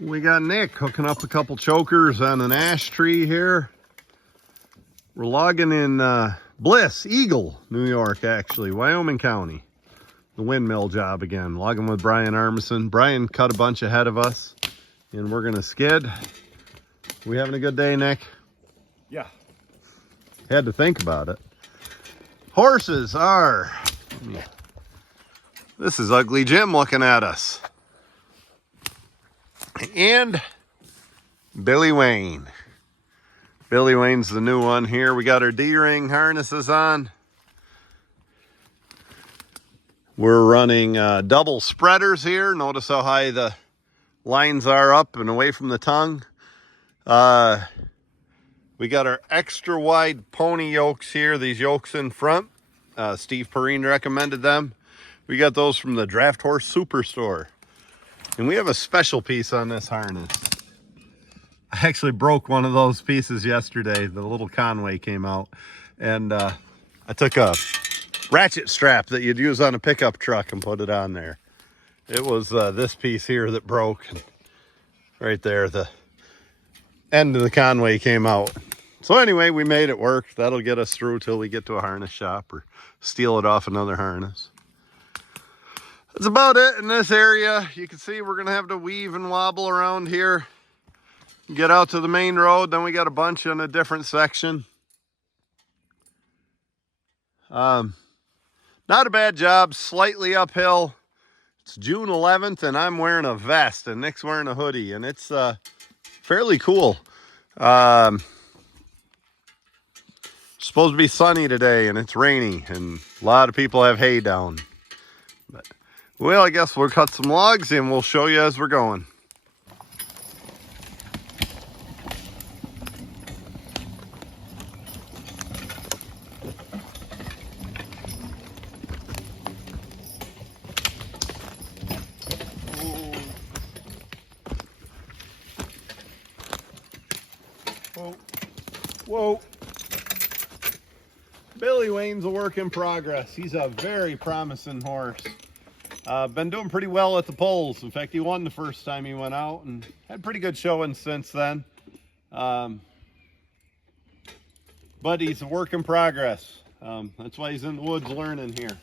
We got Nick hooking up a couple chokers on an ash tree here. We're logging in Bliss, Eagle, New York, actually, Wyoming County. The windmill job again, logging with Brian Armisen. Brian cut a bunch ahead of us, and we're gonna skid. We having a good day, Nick? Yeah. Had to think about it. Horses are... This is Ugly Jim looking at us. And Billy Wayne. Billy Wayne's the new one here. We got our D-ring harnesses on. We're running double spreaders here. Notice how high the lines are up and away from the tongue. We got our extra wide pony yokes here. These yokes in front. Steve Perrine recommended them. We got those from the Draft Horse Superstore. And we have a special piece on this harness. I actually broke one of those pieces yesterday. The little Conway came out. And I took a ratchet strap that you'd use on a pickup truck and put it on there. It was this piece here that broke. Right there, the end of the Conway came out. So anyway, we made it work. That'll get us through till we get to a harness shop or steal it off another harness. That's about it in this area. You can see we're gonna have to weave and wobble around here. Get out to the main road, then we got a bunch in a different section. Not a bad job, slightly uphill. It's June 11th and I'm wearing a vest and Nick's wearing a hoodie and it's fairly cool. Supposed to be sunny today and it's rainy and a lot of people have hay down. But, well, I guess we'll cut some logs and we'll show you as we're going. Whoa. Whoa. Billy Wayne's a work in progress. He's a very promising horse. Been doing pretty well at the polls. In fact, he won the first time he went out and had pretty good showing since then. But he's a work in progress. That's why he's in the woods learning here.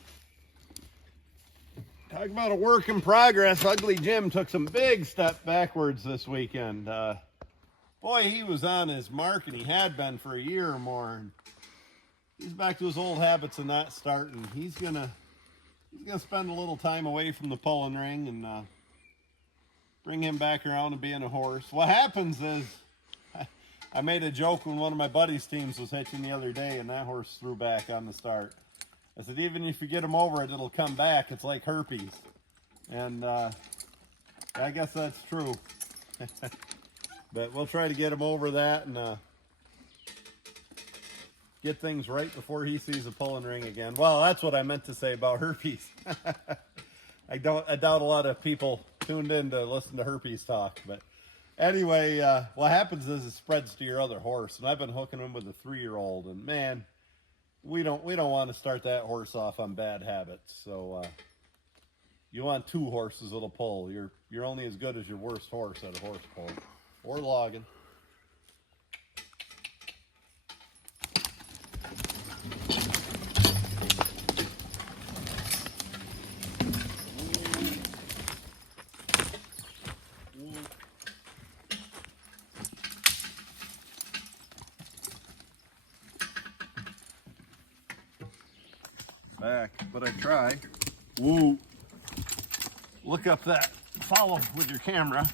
Talk about a work in progress. Ugly Jim took some big step backwards this weekend. Boy, he was on his mark and he had been for a year or more. He's back to his old habits of not starting. He's gonna spend a little time away from the pulling ring and bring him back around to being a horse. What happens is, I made a joke when one of my buddies' teams was hitching the other day and that horse threw back on the start. I said, even if you get him over it, it'll come back. It's like herpes. And I guess that's true. But we'll try to get him over that and get things right before he sees a pulling ring again. Well, that's what I meant to say about herpes. I doubt a lot of people tuned in to listen to herpes talk. But anyway, what happens is it spreads to your other horse. And I've been hooking him with a 3-year-old. And man, we don't want to start that horse off on bad habits. So you want 2 horses that'll pull. You're only as good as your worst horse at a horse pull or logging. Back, but I try. Woo! Look up that. Follow with your camera.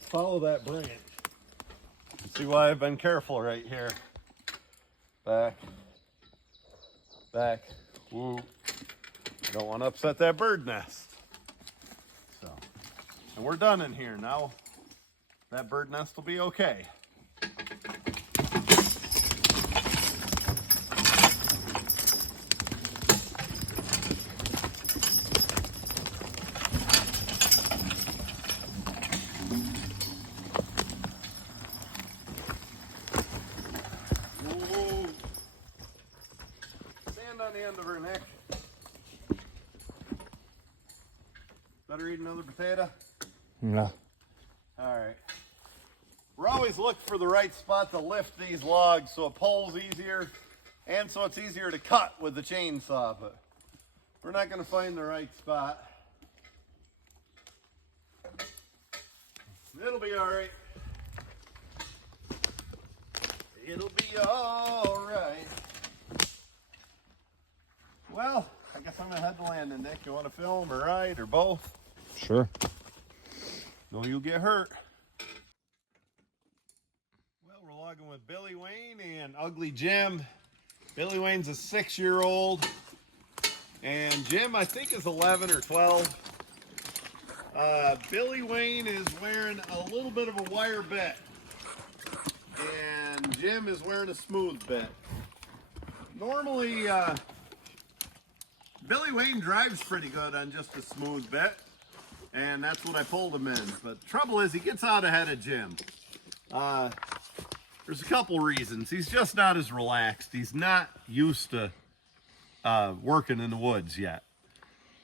Follow that branch. See why I've been careful right here. Back. Back. Woo! Don't want to upset that bird nest. So, and we're done in here now. That bird nest will be okay. Stand on the end of her neck. Better eat another potato? No. All right. We're always looking for the right spot to lift these logs so it pulls easier and so it's easier to cut with the chainsaw, but we're not going to find the right spot. It'll be all right. It'll be all right. Well, I guess I'm going to head to landing, Nick. You want to film or ride or both? Sure. No, you'll get hurt. Well, we're logging with Billy Wayne and Ugly Jim. Billy Wayne's a 6-year-old, and Jim, I think, is 11 or 12. Billy Wayne is wearing a little bit of a wire bit, and Jim is wearing a smooth bit. Normally, Billy Wayne drives pretty good on just a smooth bit, and that's what I pulled him in. But the trouble is, he gets out ahead of Jim. There's a couple reasons. He's just not as relaxed. He's not used to working in the woods yet.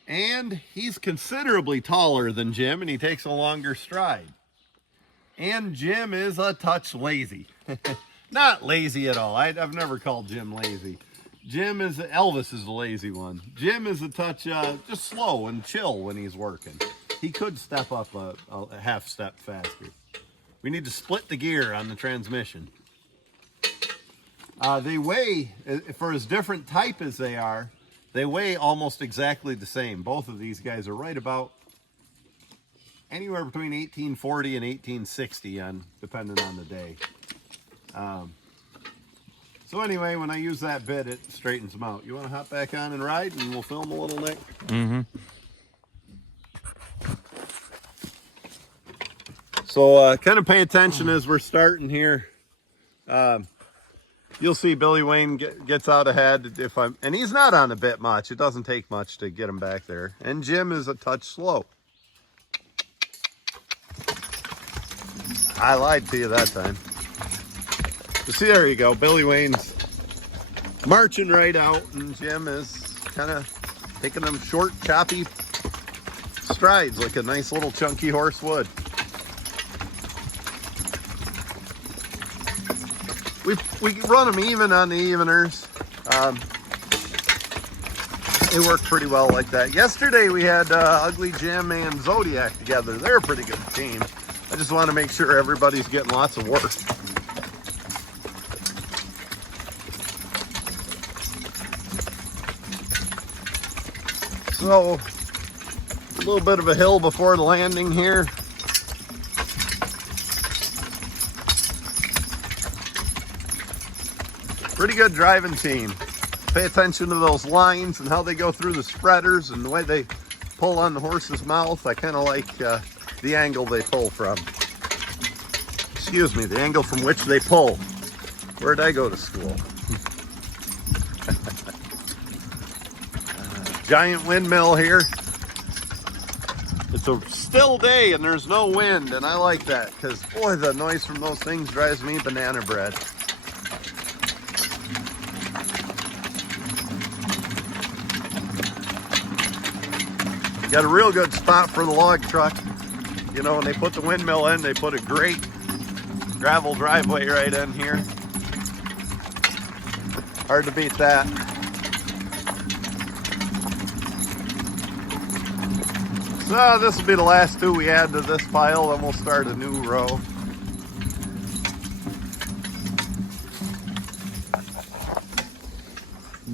And he's considerably taller than Jim, and he takes a longer stride. And Jim is a touch lazy. Not lazy at all. I've never called Jim lazy. Elvis is the lazy one. Jim is a touch just slow and chill when he's working. He could step up a half step faster. We need to split the gear on the transmission. They weigh, for as different type as they are, they weigh almost exactly the same. Both of these guys are right about anywhere between 1840 and 1860, depending on the day. So anyway, when I use that bit, it straightens them out. You want to hop back on and ride, and we'll film a little, Nick? Mm-hmm. So kind of pay attention as we're starting here. You'll see Billy Wayne gets out ahead and he's not on a bit much. It doesn't take much to get him back there. And Jim is a touch slow. I lied to you that time. So see, there you go. Billy Wayne's marching right out, and Jim is kind of taking them short, choppy strides like a nice little chunky horse would. We run them even on the eveners. They work pretty well like that. Yesterday we had Ugly Jim and Zodiac together. They're a pretty good team. I just want to make sure everybody's getting lots of work. So, a little bit of a hill before the landing here. Pretty good driving team. Pay attention to those lines and how they go through the spreaders and the way they pull on the horse's mouth. I kind of like the angle they pull from. Excuse me, the angle from which they pull. Where'd I go to school? Giant windmill here. It's a still day and there's no wind, and I like that because, boy, the noise from those things drives me banana bread. Got a real good spot for the log truck. You know, when they put the windmill in, they put a great gravel driveway right in here. Hard to beat that. So this will be the last two we add to this pile, then we'll start a new row.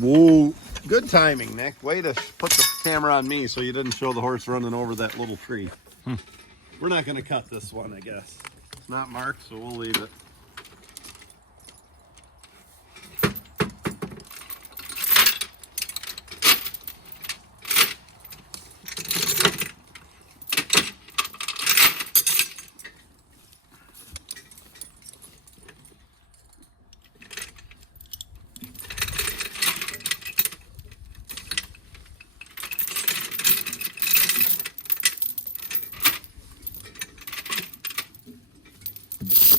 Whoa. Good timing, Nick. Way to put the camera on me so you didn't show the horse running over that little tree. We're not going to cut this one, I guess. It's not marked, so we'll leave it.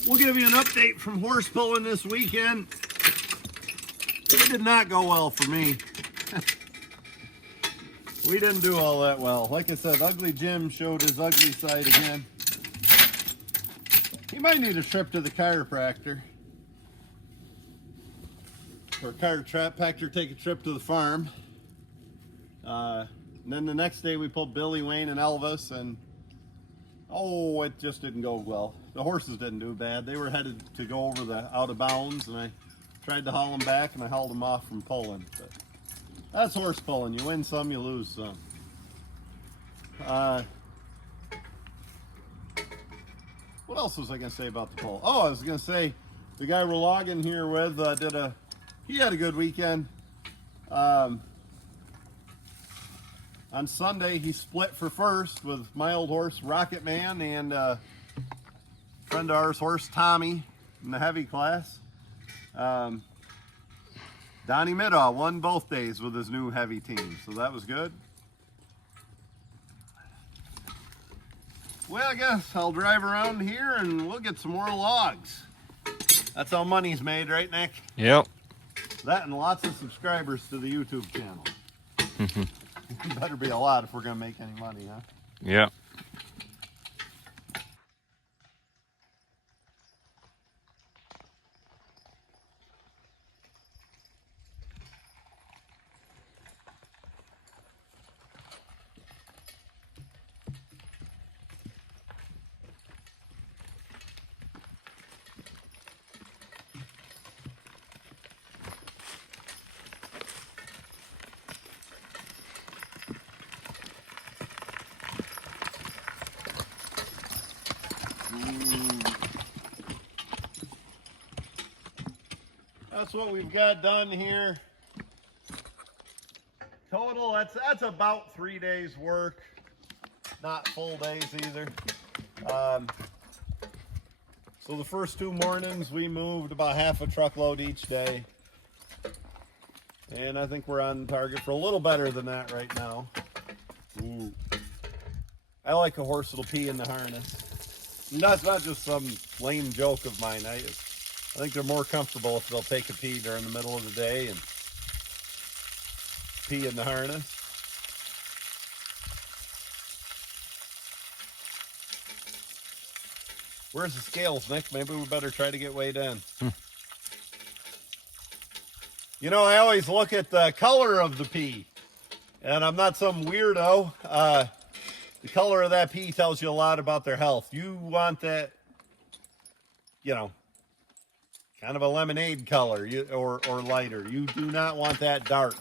We'll give you an update from horse pulling this weekend. It did not go well for me. we didn't do all that well. Like I said, Ugly Jim showed his ugly side again. He might need a trip to the chiropractor. Or chiropractor, take a trip to the farm. And then the next day we pulled Billy, Wayne, and Elvis, and oh, it just didn't go well. The horses didn't do bad. They were headed to go over the out of bounds, and I tried to haul them back, and I held them off from pulling. But that's horse pulling. You win some, you lose some. What else was I going to say about the pull? Oh, I was going to say the guy we're logging here with he had a good weekend. On Sunday, he split for first with my old horse, Rocket Man, and friend of ours, horse Tommy, in the heavy class. Donnie Middaw won both days with his new heavy team, so that was good. Well, I guess I'll drive around here and we'll get some more logs. That's how money's made, right, Nick? Yep. That and lots of subscribers to the YouTube channel. Better be a lot if we're going to make any money, huh? Yep. That's what we've got done here. Total, that's about 3 days work. Not full days either. So the first 2 mornings we moved about half a truckload each day. And I think we're on target for a little better than that right now. Ooh. I like a horse that'll pee in the harness. And that's not just some lame joke of mine. I think they're more comfortable if they'll take a pee during the middle of the day and pee in the harness. Where's the scales, Nick? Maybe we better try to get weighed in. You know, I always look at the color of the pee, and I'm not some weirdo. The color of that pee tells you a lot about their health. You want that, you know, kind of a lemonade color or lighter. You do not want that dark.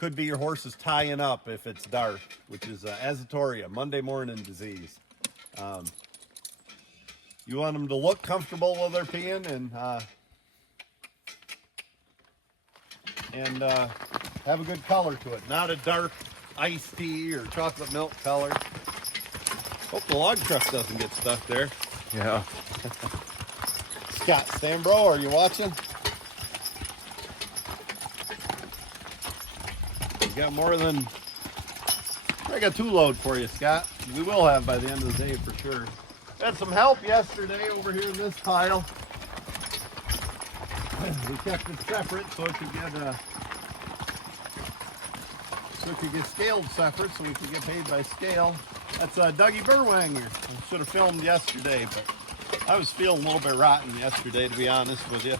Could be your horse is tying up if it's dark, which is azotoria, Monday morning disease. You want them to look comfortable while they're peeing and have a good color to it. Not a dark iced tea or chocolate milk color. Hope the log truck doesn't get stuck there. Yeah. Scott Stambro, are you watching? You got more than... I got 2 load for you, Scott. We will have by the end of the day for sure. Had some help yesterday over here in this pile. We kept it separate so it could get scaled separate so we could get paid by scale. That's Dougie Burwanger. I should have filmed yesterday, but I was feeling a little bit rotten yesterday, to be honest with you.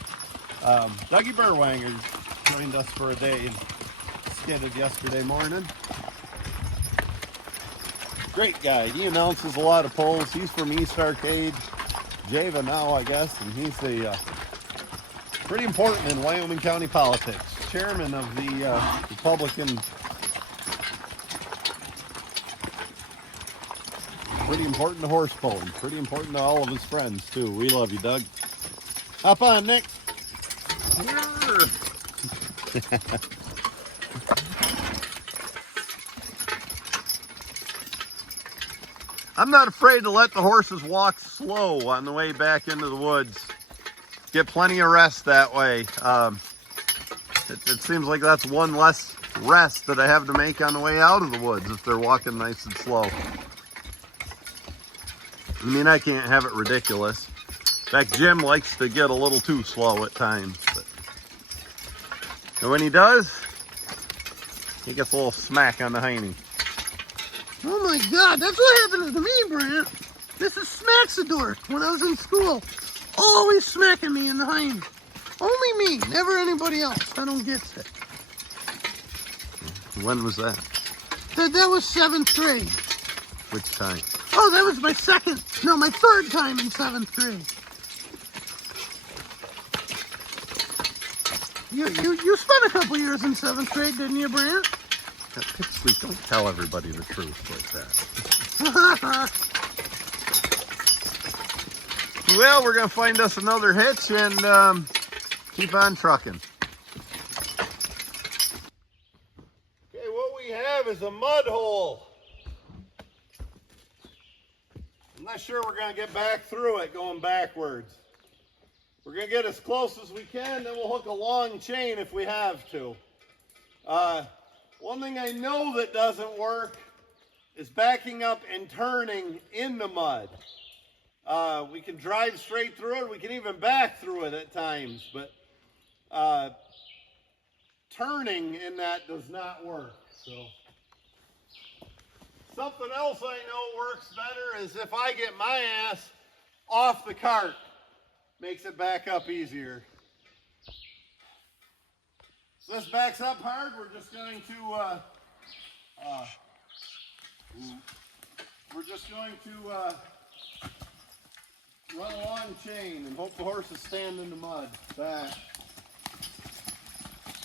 Dougie Burwanger joined us for a day and skidded yesterday morning. Great guy. He announces a lot of polls. He's from East Arcade, Java now, I guess, and he's pretty important in Wyoming County politics. Chairman of the Republican. Pretty important to horse pulling. Pretty important to all of his friends, too. We love you, Doug. Hop on, Nick. I'm not afraid to let the horses walk slow on the way back into the woods. Get plenty of rest that way. It seems like that's one less rest that I have to make on the way out of the woods if they're walking nice and slow. I mean, I can't have it ridiculous. In fact, Jim likes to get a little too slow at times. And when he does, He gets a little smack on the hiney. Oh my God, that's what happens to me, Brandt. This is Smaxador when I was in school. Always smacking me in the hind. Only me, never anybody else. I don't get it. When was that? That was 7th grade. Which time? Oh, that was my third time in 7th grade. You spent a couple years in 7th grade, didn't you, Brandt? Pipsqueak, don't tell everybody the truth like that. Well, we're going to find us another hitch and keep on trucking. Okay, what we have is a mud hole. I'm not sure we're going to get back through it going backwards. We're going to get as close as we can, then we'll hook a long chain if we have to. One thing I know that doesn't work is backing up and turning in the mud. We can drive straight through it. We can even back through it at times, but turning in that does not work. So something else I know works better is if I get my ass off the cart. Makes it back up easier. So this backs up hard. We're just going to run a long chain and hope the horses stand in the mud. Back.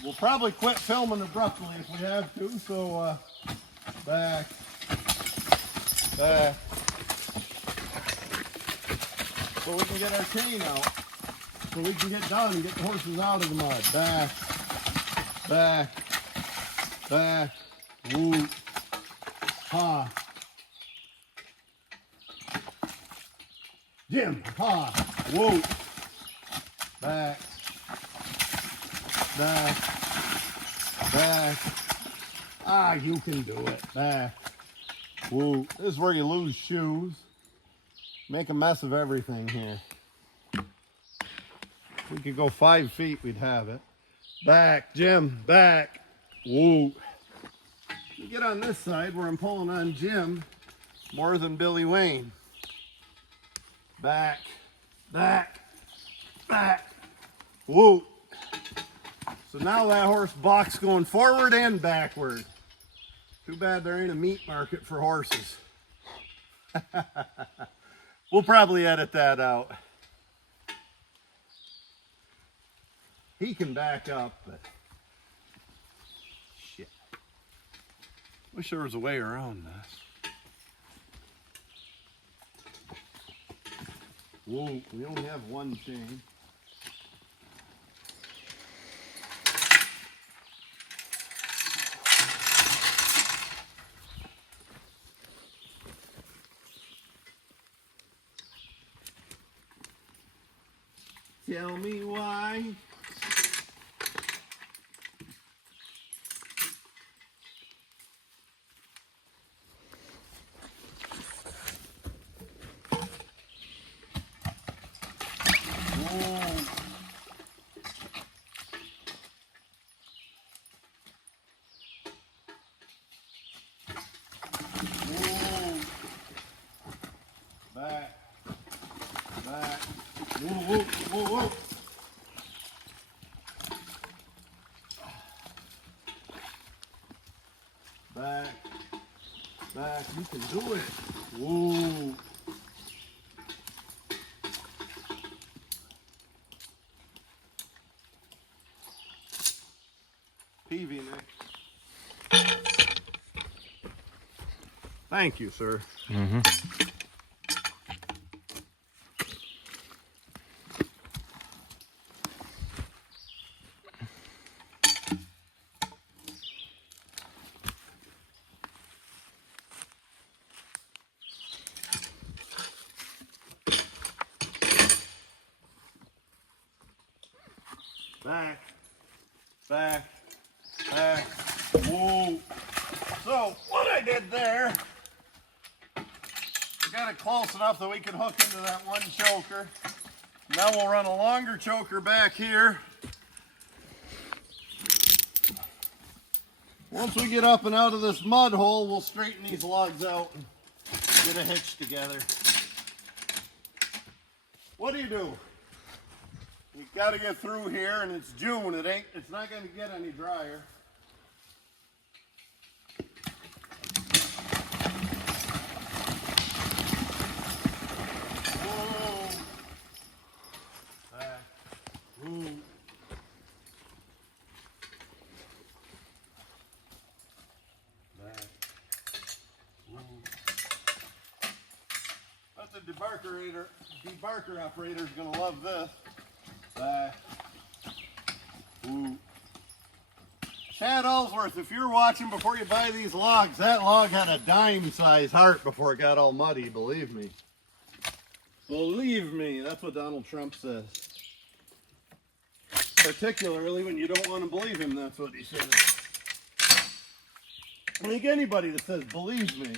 We'll probably quit filming abruptly if we have to. So back. So we can get our chain out. So we can get done and get the horses out of the mud. Back. Woo. Ha. Jim. Ha. Woo. Back. Ah, you can do it. Back. Woo. This is where you lose shoes. Make a mess of everything here. If we could go 5 feet, we'd have it. Back, Jim, back. Woo. You get on this side where I'm pulling on Jim more than Billy Wayne. Back. Woo. So now that horse balks going forward and backward. Too bad there ain't a meat market for horses. We'll probably edit that out. He can back up, but shit. Wish there was a way around this. Whoa, we only have one chain. Tell me why. Back. Whoa. Back, you can do it. Whoa. Peavy, Nick. Thank you, sir. Mm-hmm. Back. Whoa. So what I did there, got it close enough that we can hook into that one choker. Now we'll run a longer choker back here. Once we get up and out of this mud hole, we'll straighten these logs out and get a hitch together. What do? We've got to get through here, and it's June. It's not going to get any drier. Whoa. Back. Ooh. Back. Ooh. But the debarker operator is going to love this. Back. Ooh. Chad Ellsworth, if you're watching before you buy these logs, that log had a dime-sized heart before it got all muddy, believe me. Believe me, that's what Donald Trump says. Particularly when you don't want to believe him, that's what he says. I think anybody that says believe me,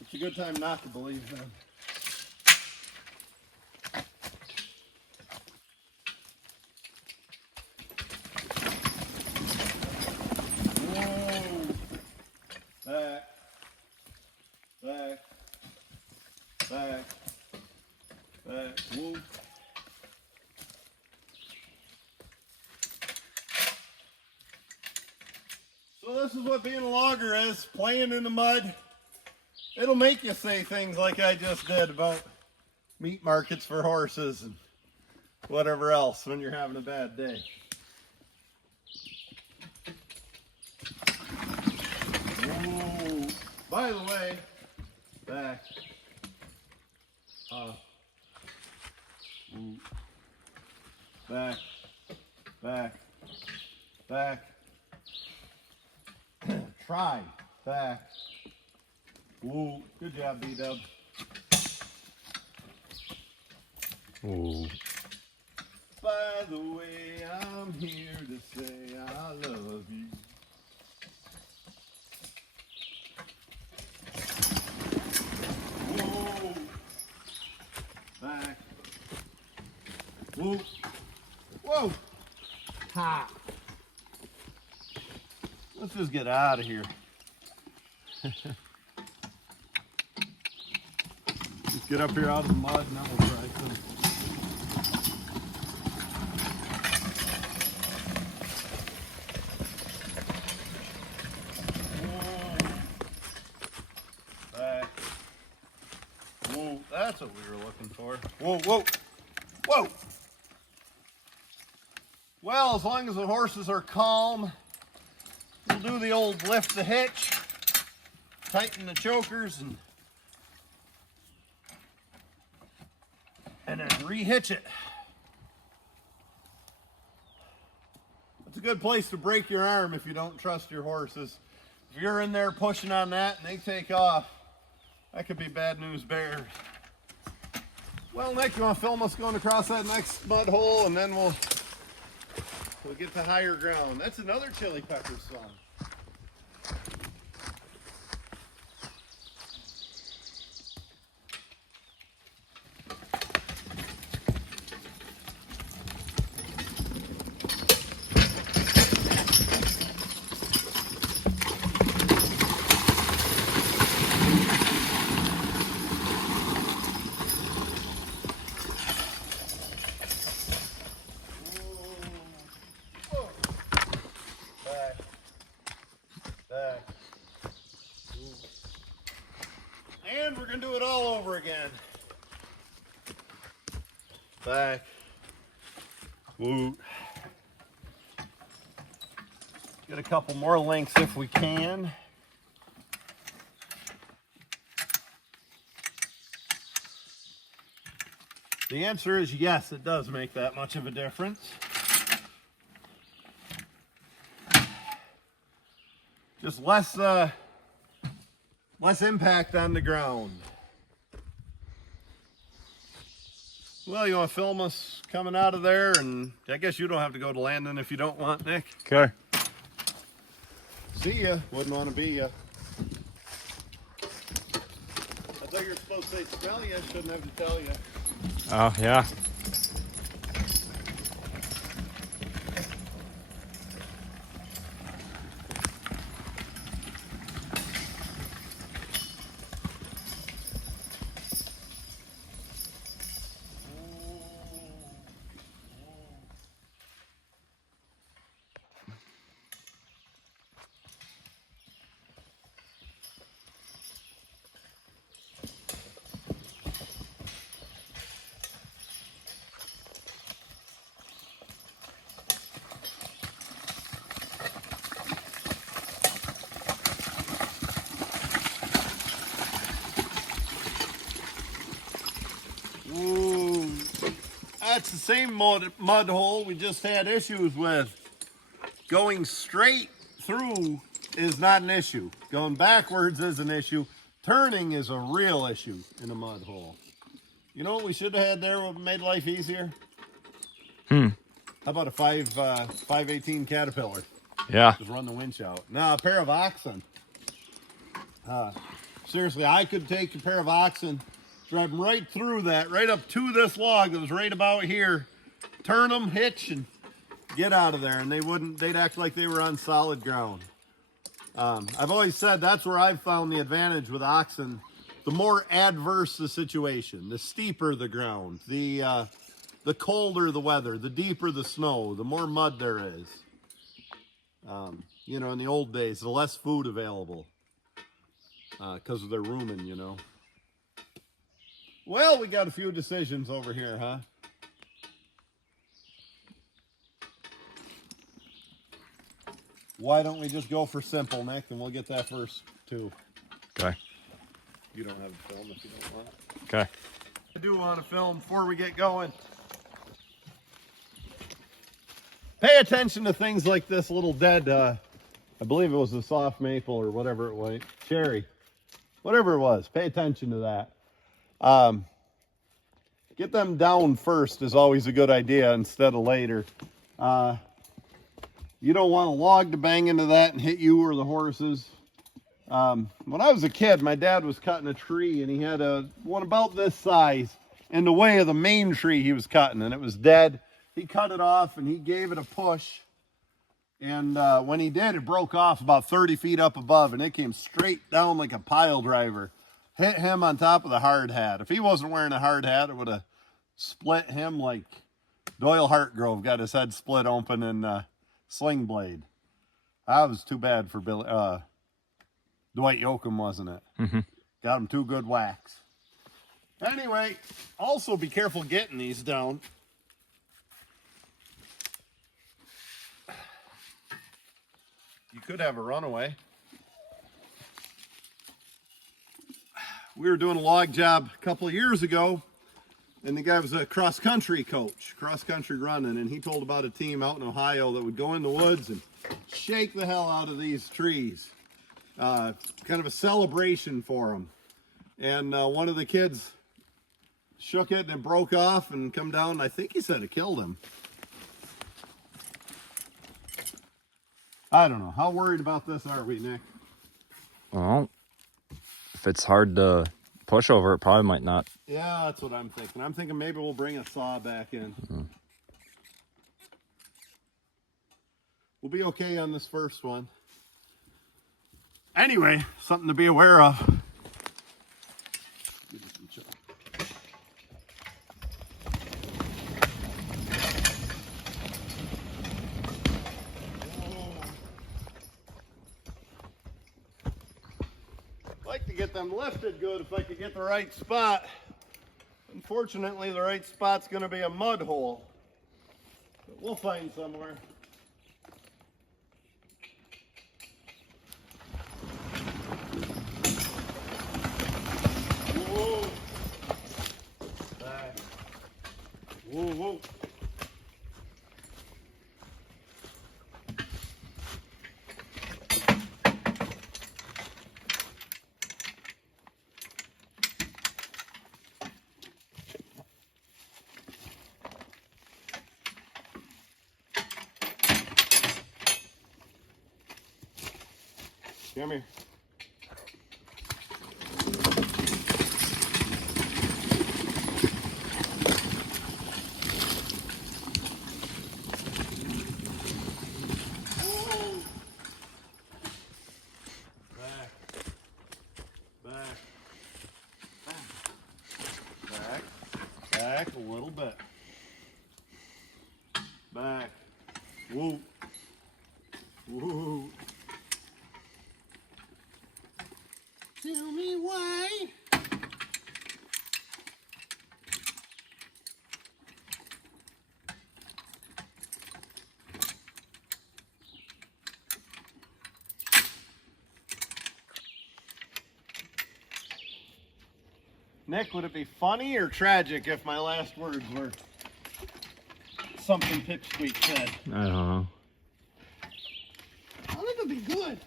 it's a good time not to believe them. Back, back, back, back, whoa. So this is what being a logger is, playing in the mud. It'll make you say things like I just did about meat markets for horses and whatever else when you're having a bad day. Whoa. By the way, back, back, back, back, try, back, woo, good job, B-Dub. Ooh. By the way, I'm here to say I love you. Whoa. Back. Whoa. Whoa. Ha. Let's just get out of here. Just get up here out of the mud and then we'll try some. Whoa, that's what we were looking for. Whoa, whoa, whoa. Well, as long as the horses are calm, we'll do the old lift the hitch, tighten the chokers, and then re-hitch it. It's a good place to break your arm if you don't trust your horses. If you're in there pushing on that and they take off, that could be bad news bears. Well, Nick, you want to film us going across that next mud hole, and then we'll get to higher ground. That's another Chili Peppers song. And we're going to do it all over again. Back. Woo. Get a couple more links if we can. The answer is yes, it does make that much of a difference. Just less impact on the ground. Well, you want to film us coming out of there, and I guess you don't have to go to Landon if you don't want, Nick. Okay. See ya. Wouldn't want to be ya. I thought you were supposed to say smell ya. Shouldn't have to tell you. Oh, yeah. It's the same mud hole we just had issues with. Going straight through is not an issue. Going backwards is an issue. Turning is a real issue in a mud hole. You know what we should have had there would have made life easier? How about a 518 Caterpillar? Yeah. Just run the winch out. No, a pair of oxen. Seriously, I could take a pair of oxen, drive them right through that, right up to this log that was right about here, turn them, hitch, and get out of there. And they'd act like they were on solid ground. I've always said that's where I've found the advantage with oxen. The more adverse the situation, the steeper the ground, the colder the weather, the deeper the snow, the more mud there is. You know, in the old days, the less food available because of their rooming, you know. Well, we got a few decisions over here, huh? Why don't we just go for simple, Nick, and we'll get that first, too. Okay. You don't have a film if you don't want. Okay. I do want to film before we get going. Pay attention to things like this little dead, I believe it was a soft maple or whatever it was, cherry. Whatever it was, pay attention to that. Get them down first is always a good idea instead of later. You don't want a log to bang into that and hit you or the horses. When I was a kid, my dad was cutting a tree and he had one about this size in the way of the main tree he was cutting, and it was dead. He cut it off and he gave it a push. And when he did, it broke off about 30 feet up above and it came straight down like a pile driver. Hit him on top of the hard hat. If he wasn't wearing a hard hat, it would have split him like Doyle Hartgrove got his head split open in Sling Blade. That was too bad for Dwight Yoakam, wasn't it? Mm-hmm. Got him 2 good whacks. Anyway, also be careful getting these down. You could have a runaway. We were doing a log job a couple of years ago, and the guy was a cross-country coach, cross-country running, and he told about a team out in Ohio that would go in the woods and shake the hell out of these trees. Kind of a celebration for them. And one of the kids shook it and it broke off and come down, and I think he said it killed him. I don't know. How worried about this are we, Nick? Well, if it's hard to push over, it probably might not. Yeah, that's what I'm thinking. I'm thinking maybe we'll bring a saw back in. Mm-hmm. We'll be okay on this first one. Anyway, something to be aware of. Like to get them lifted good if I could get the right spot. Unfortunately, the right spot's going to be a mud hole. But we'll find somewhere. Whoa. Back. Whoa, whoa. Come here. Back a little bit. Back. Whoa. Whoa. Tell me why. Nick, would it be funny or tragic if my last words were, something Pipsqueak said. I don't know. I think it'll be good.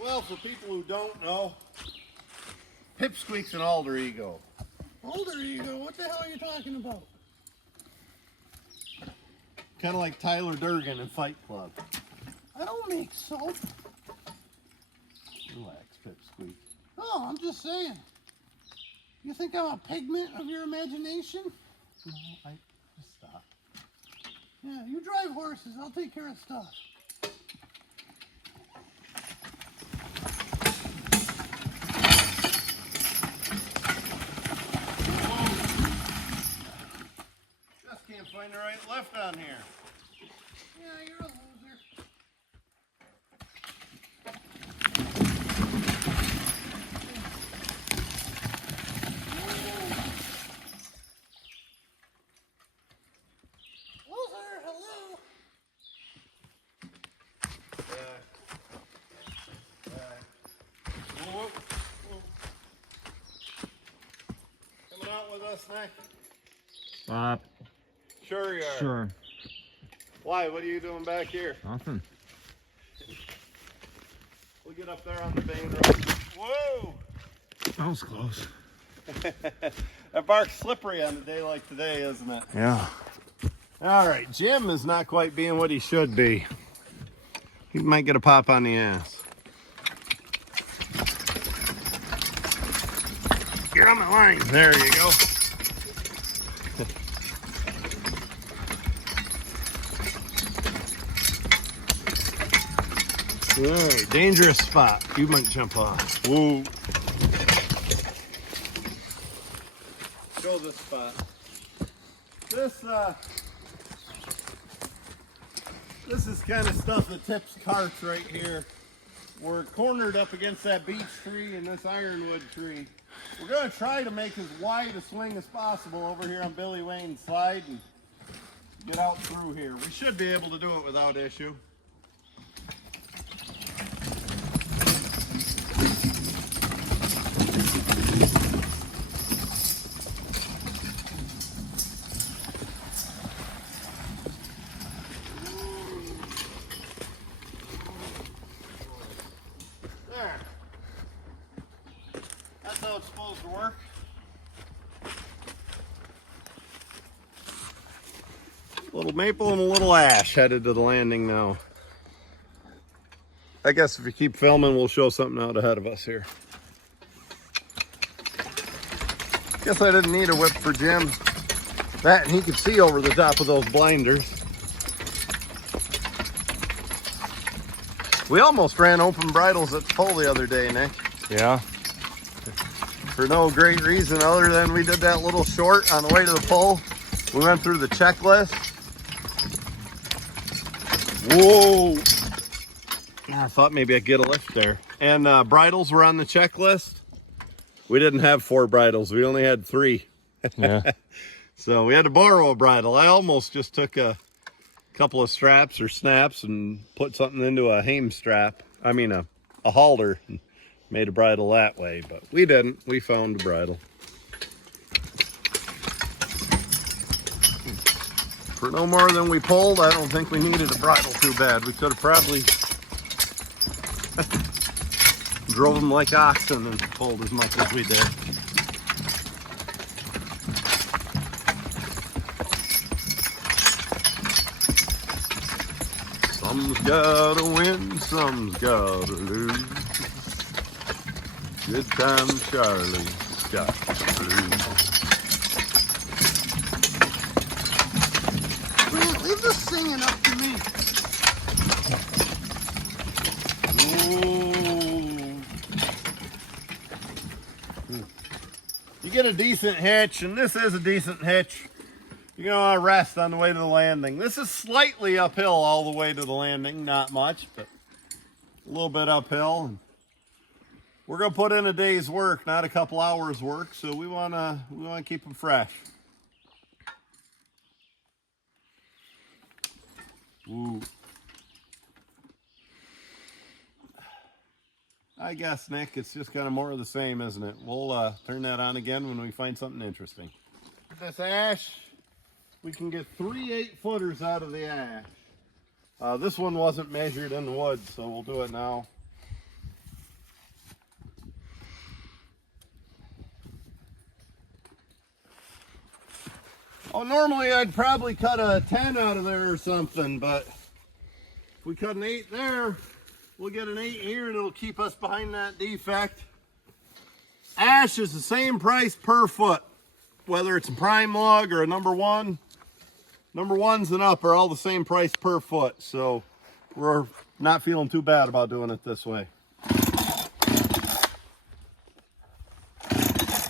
Well, for people who don't know, Pipsqueak's an alter ego. Alter ego? What the hell are you talking about? Kind of like Tyler Durden in Fight Club. I don't make soap. Relax, Pipsqueak. No, I'm just saying. You think I'm a pigment of your imagination? No, I just stop. Yeah, you drive horses. I'll take care of stuff. Just can't find the right left on here. Yeah, you're a loser. Loser, hello. Whoa, whoa. Coming out with us, Nick? Sure you are. Sure. Why? What are you doing back here? Nothing. We'll get up there on the main road. Whoa! That was close. That bark's slippery on a day like today, isn't it? Yeah. All right, Jim is not quite being what he should be. He might get a pop on the ass. You're on my line. There you go. All right, dangerous spot. You might jump off. Whoa. Show this spot. This is kind of stuff that tips carts right here. We're cornered up against that beech tree and this ironwood tree. We're going to try to make as wide a swing as possible over here on Billy Wayne's slide and get out through here. We should be able to do it without issue. There. That's how it's supposed to work. A little maple and a little ash headed to the landing now. I guess if you keep filming, we'll show something out ahead of us here. Guess I didn't need a whip for Jim. That and he could see over the top of those blinders. We almost ran open bridles at the pole the other day, Nick. Yeah. For no great reason other than we did that little short on the way to the pole. We went through the checklist. Whoa! I thought maybe I'd get a lift there. And bridles were on the checklist. We didn't have 4 bridles. We only had 3. Yeah. So we had to borrow a bridle. I almost just took a couple of straps or snaps and put something into a hame strap. I mean a halter. And made a bridle that way, but we didn't. We found a bridle. For no more than we pulled, I don't think we needed a bridle too bad. We could have probably drove them like oxen and pulled as much as we did. Some's gotta win, some's gotta lose. Good time, Charlie. Got blues. Brent, leave the singing up to me. Ooh. You get a decent hitch, and this is a decent hitch. You're going to rest on the way to the landing. This is slightly uphill all the way to the landing. Not much, but a little bit uphill. We're going to put in a day's work, not a couple hours work, so we want to keep them fresh. Ooh. I guess, Nick, it's just kind of more of the same, isn't it? We'll turn that on again when we find something interesting. This ash, we can get 3 8-footers out of the ash. This one wasn't measured in the wood, so we'll do it now. Oh, normally I'd probably cut a 10 out of there or something, but if we cut an 8 there, we'll get an 8 here and it'll keep us behind that defect. Ash is the same price per foot, whether it's a prime log or a number one. Number ones and up are all the same price per foot, so we're not feeling too bad about doing it this way.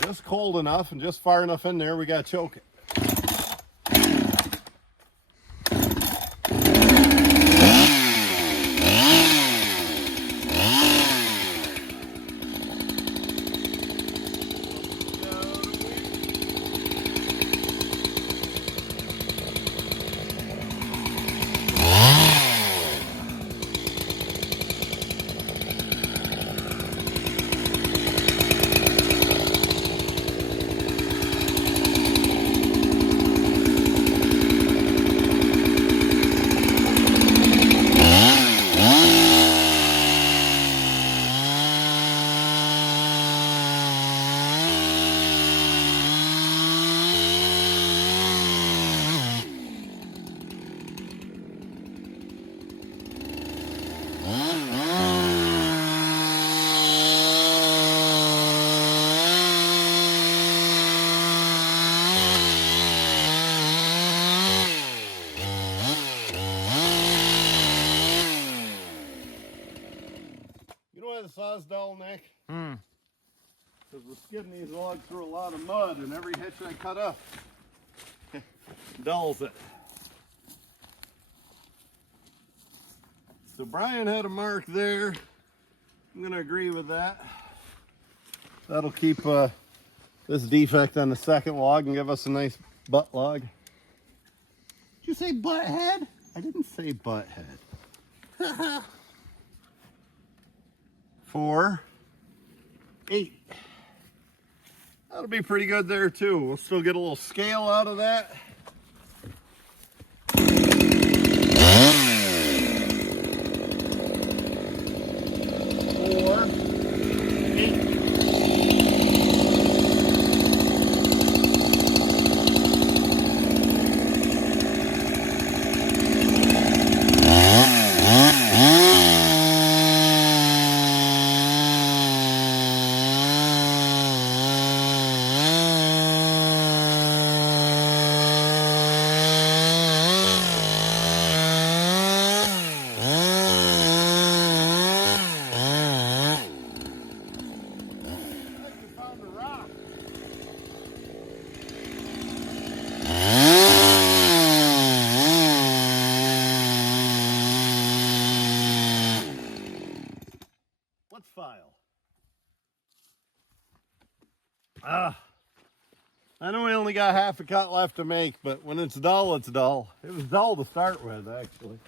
Just cold enough and just far enough in there, we gotta choke it. The saw's dull, Nick. Because we're skidding these logs through a lot of mud, and every hitch I cut up dulls it. So Brian had a mark there. I'm going to agree with that. That'll keep this defect on the second log and give us a nice butt log. Did you say butt head? I didn't say butt head. 4, 8. That'll be pretty good there too. We'll still get a little scale out of that. 4, 8. File. I know we only got half a cut left to make, but when it's dull, it's dull. It was dull to start with, actually.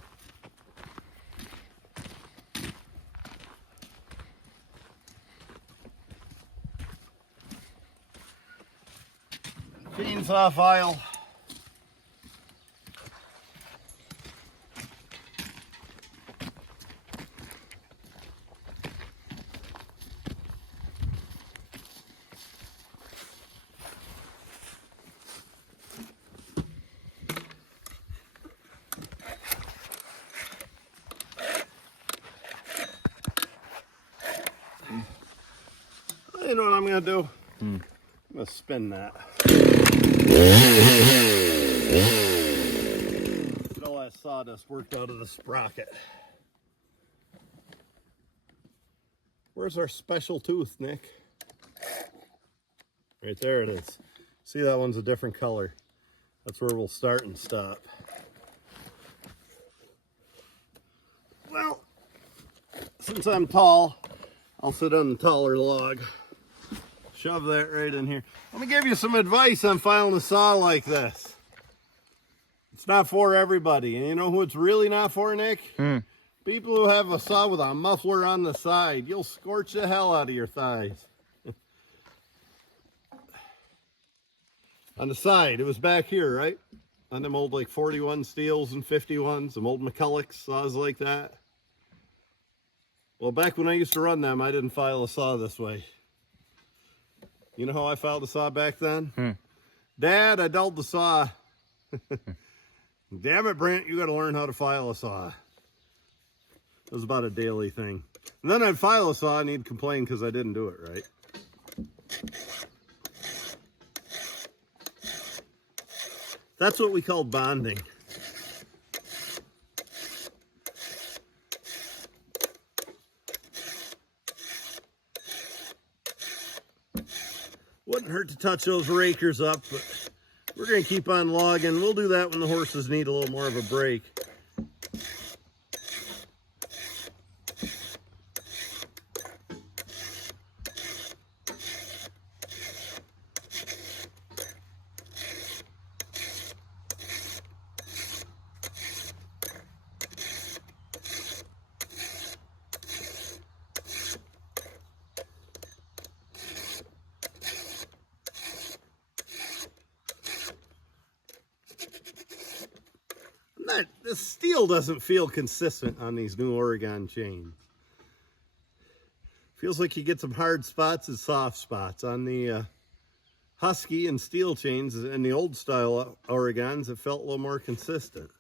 Chainsaw file. You know what I'm going to do? I'm going to spin that. Get all that sawdust worked out of the sprocket. Where's our special tooth, Nick? Right there it is. See, that one's a different color. That's where we'll start and stop. Well, since I'm tall, I'll sit on the taller log. Shove that right in here. Let me give you some advice on filing a saw like this. It's not for everybody. And you know who it's really not for, Nick? People who have a saw with a muffler on the side. You'll scorch the hell out of your thighs. On the side, it was back here, right? On them old like 41 Steels and 51s, some old McCulloch saws like that. Well, back when I used to run them, I didn't file a saw this way. You know how I filed a saw back then? Dad, I dulled the saw. Damn it, Brandt, you got to learn how to file a saw. It was about a daily thing. And then I'd file a saw and he'd complain because I didn't do it right. That's what we call bonding. Wouldn't hurt to touch those rakers up, but we're going to keep on logging. We'll do that when the horses need a little more of a break. The steel doesn't feel consistent on these new Oregon chains. Feels like you get some hard spots and soft spots. On the Husky and steel chains and the old style Oregons, it felt a little more consistent.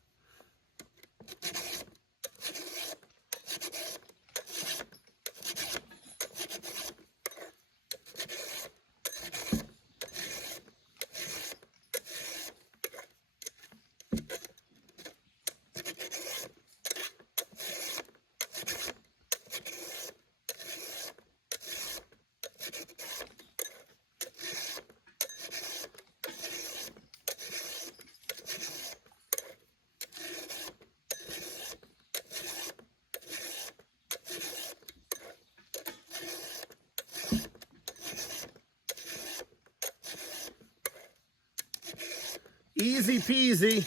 Easy peasy.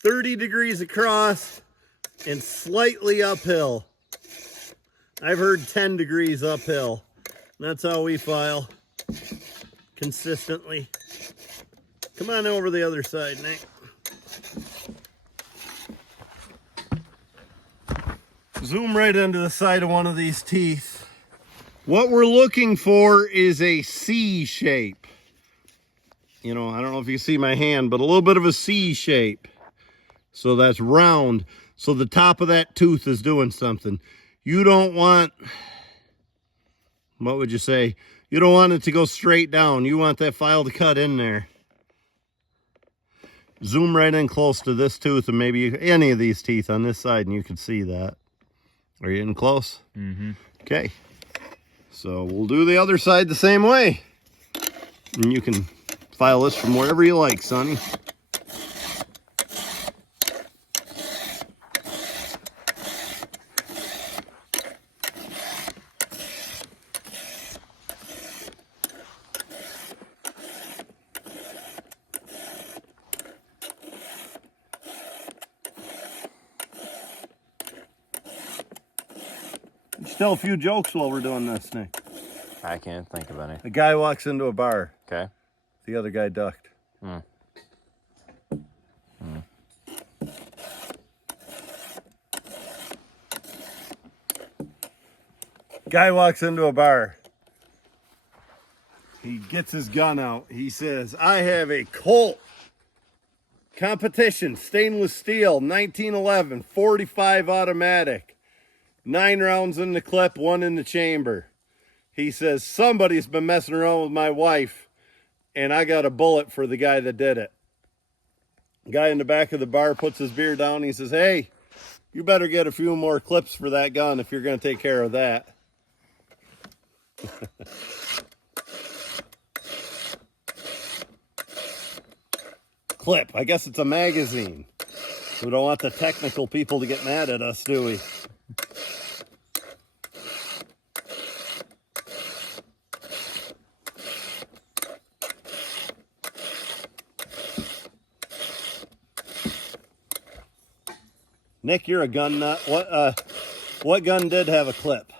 30 degrees across and slightly uphill. I've heard 10 degrees uphill. That's how we file consistently. Come on over the other side, Nick. Zoom right into the side of one of these teeth. What we're looking for is a C shape. You know, I don't know if you see my hand, but a little bit of a C shape. So that's round. So the top of that tooth is doing something. You don't want, what would you say? You don't want it to go straight down. You want that file to cut in there. Zoom right in close to this tooth and maybe any of these teeth on this side and you can see that. Are you in close? Mm-hmm. Okay. So we'll do the other side the same way. And you can file this from wherever you like, Sonny. Just tell a few jokes while we're doing this, Nick. I can't think of any. A guy walks into a bar. Okay. The other guy ducked. Guy walks into a bar. He gets his gun out. He says, I have a Colt competition, stainless steel, 1911, 45 automatic. 9 rounds in the clip, 1 in the chamber. He says, somebody's been messing around with my wife, and I got a bullet for the guy that did it. Guy in the back of the bar puts his beer down. He says, hey, you better get a few more clips for that gun if you're going to take care of that. Clip. I guess it's a magazine. We don't want the technical people to get mad at us, do we? Nick, you're a gun nut. What gun did have a clip?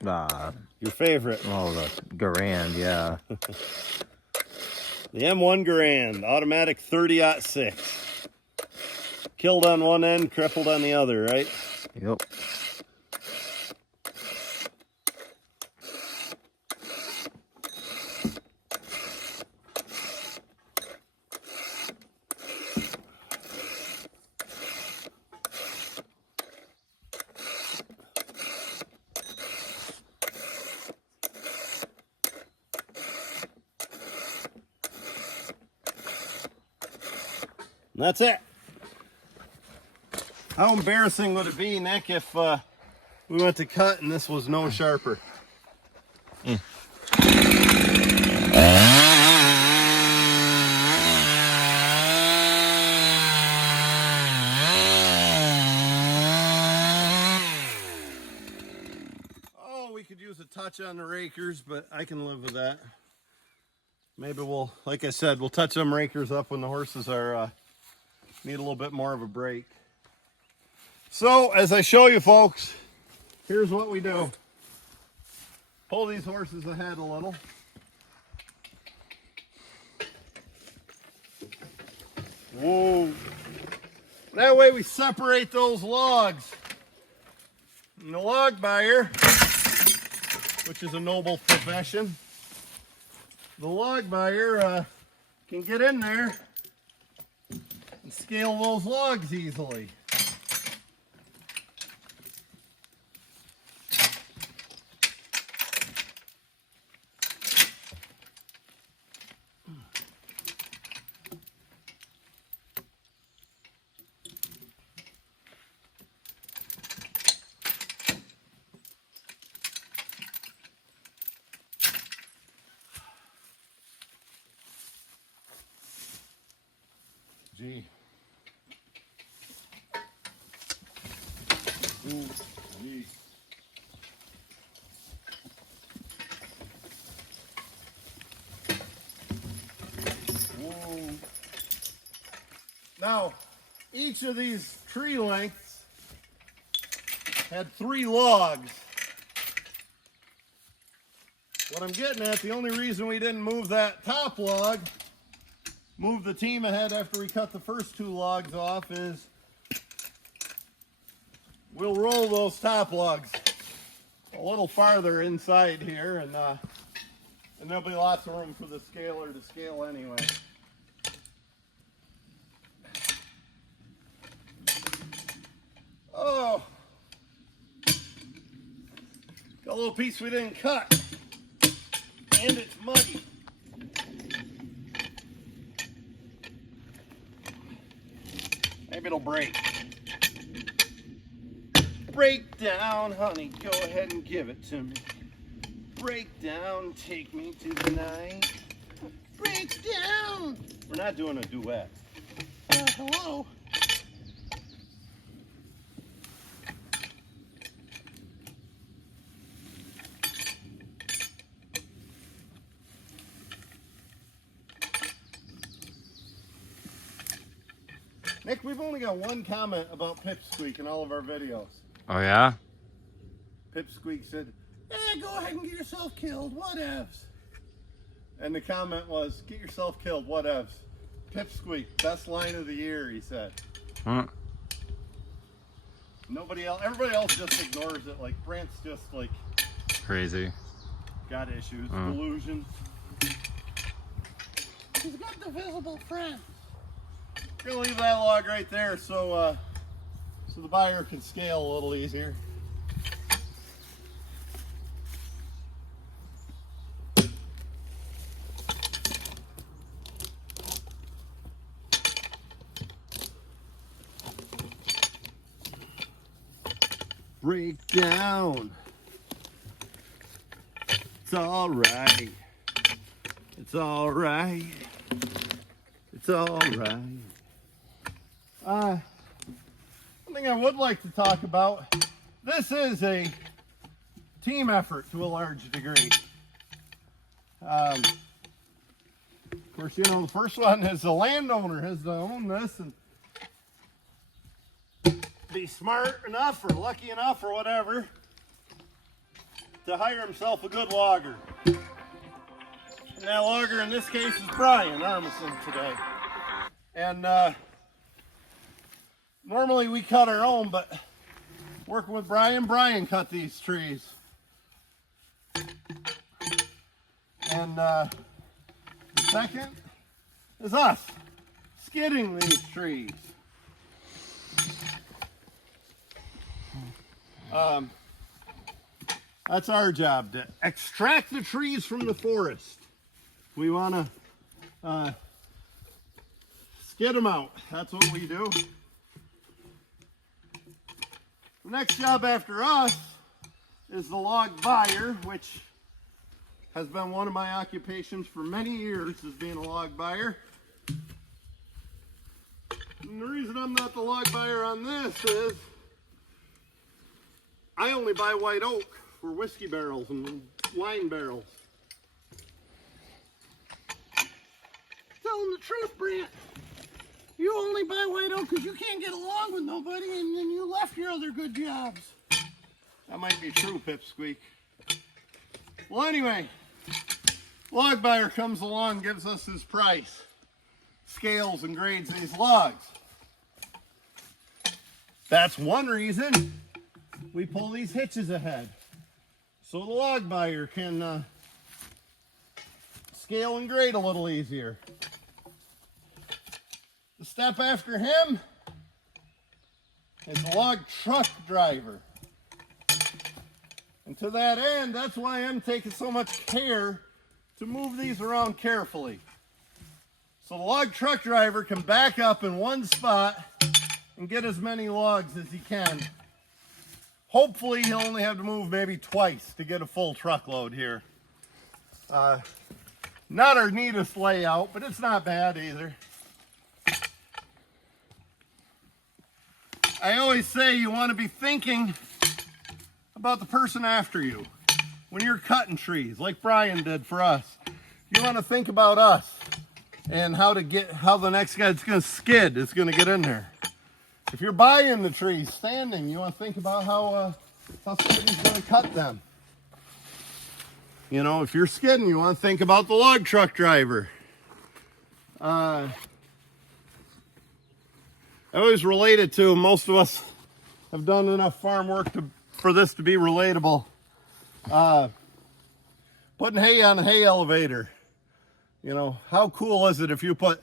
Your favorite? Oh, the Garand, yeah. The M1 Garand, automatic 30-06. Killed on one end, crippled on the other, right? Yep. And that's it. How embarrassing would it be, Nick, if we went to cut and this was no sharper? Oh, we could use a touch on the rakers, but I can live with that. Maybe we'll, like I said, we'll touch them rakers up when the horses are need a little bit more of a break. So, as I show you folks, here's what we do. Pull these horses ahead a little. Whoa. That way we separate those logs. And the log buyer, which is a noble profession, the log buyer can get in there and scale those logs easily. Gee. Ooh, gee. Whoa. Now, each of these tree lengths had 3 logs. What I'm getting at, the only reason we didn't move that top log, move the team ahead after we cut the first 2 logs off, is we'll roll those top logs a little farther inside here, and there'll be lots of room for the scaler to scale anyway. Oh, got a little piece we didn't cut, and it's muddy. Maybe it'll break. Break down, honey, go ahead and give it to me. Break down, take me to the night. Break down! We're not doing a duet. Hello? Nick, we've only got one comment about Pipsqueak in all of our videos. Oh, yeah? Pipsqueak said, go ahead and get yourself killed, whatevs. And the comment was, get yourself killed, whatevs. Pipsqueak, best line of the year, he said. Huh. Nobody else, everybody else just ignores it. Like, Brandt's just like, Crazy. got issues, delusions. He's got the visible friend. We're gonna leave that log right there so so the buyer can scale a little easier. Break down. It's all right. It's all right. It's all right. One thing I would like to talk about, this is a team effort to a large degree. Of course, you know, the first one is the landowner has to own this, and be smart enough or lucky enough or whatever to hire himself a good logger. And that logger in this case is Brian Armisen today. And normally we cut our own, but working with Brian cut these trees. And the second is us skidding these trees. That's our job, to extract the trees from the forest. We want to skid them out. That's what we do. The next job after us is the log buyer, which has been one of my occupations for many years, as being a log buyer. And the reason I'm not the log buyer on this is I only buy white oak for whiskey barrels and wine barrels. Tell them the truth, Brandt. You only buy white oak because you can't get along with nobody, and then you left your other good jobs. That might be true, Pipsqueak. Well, anyway, log buyer comes along, gives us his price, scales and grades these logs. That's one reason we pull these hitches ahead, so the log buyer can scale and grade a little easier. The step after him is the log truck driver. And to that end, that's why I'm taking so much care to move these around carefully. So the log truck driver can back up in one spot and get as many logs as he can. Hopefully he'll only have to move maybe twice to get a full truckload here. Not our neatest layout, but it's not bad either. I always say you want to be thinking about the person after you. When you're cutting trees, like Brian did for us, you want to think about us and how the next guy's going to skid is going to get in there. If you're buying the trees standing, you want to think about how somebody's going to cut them. You know, if you're skidding, you want to think about the log truck driver. I always relate it to, most of us have done enough farm work for this to be relatable. Putting hay on a hay elevator. You know, how cool is it if you put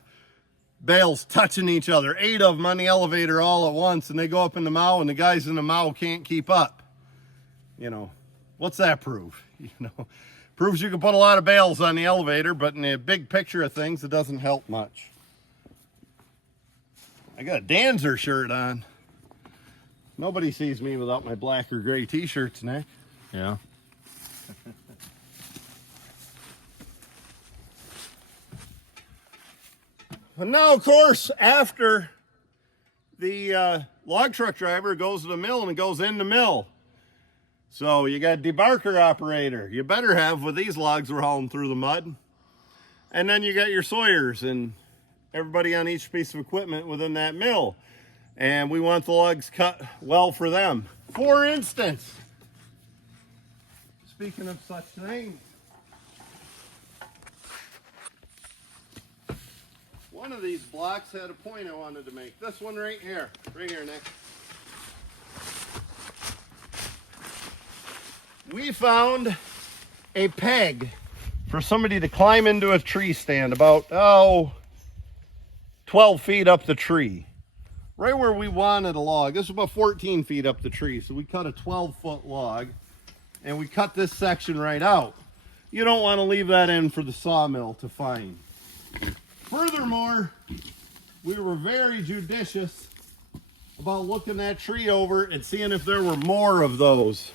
bales touching each other, 8 of them on the elevator all at once, and they go up in the mow and the guys in the mow can't keep up? You know, what's that prove? You know, proves you can put a lot of bales on the elevator, but in the big picture of things, it doesn't help much. I got a Danzer shirt on. Nobody sees me without my black or gray t-shirts, Nick. Yeah. And now, of course, after the log truck driver goes to the mill and it goes in the mill. So you got a debarker operator. You better have, with these logs we're hauling through the mud. And then you got your sawyers and everybody on each piece of equipment within that mill. And we want the logs cut well for them. For instance, speaking of such things, one of these blocks had a point I wanted to make. This one right here, Nick. We found a peg for somebody to climb into a tree stand about, 12 feet up the tree. Right where we wanted a log. This is about 14 feet up the tree, so we cut a 12-foot log, and we cut this section right out. You don't want to leave that in for the sawmill to find. Furthermore, we were very judicious about looking that tree over and seeing if there were more of those.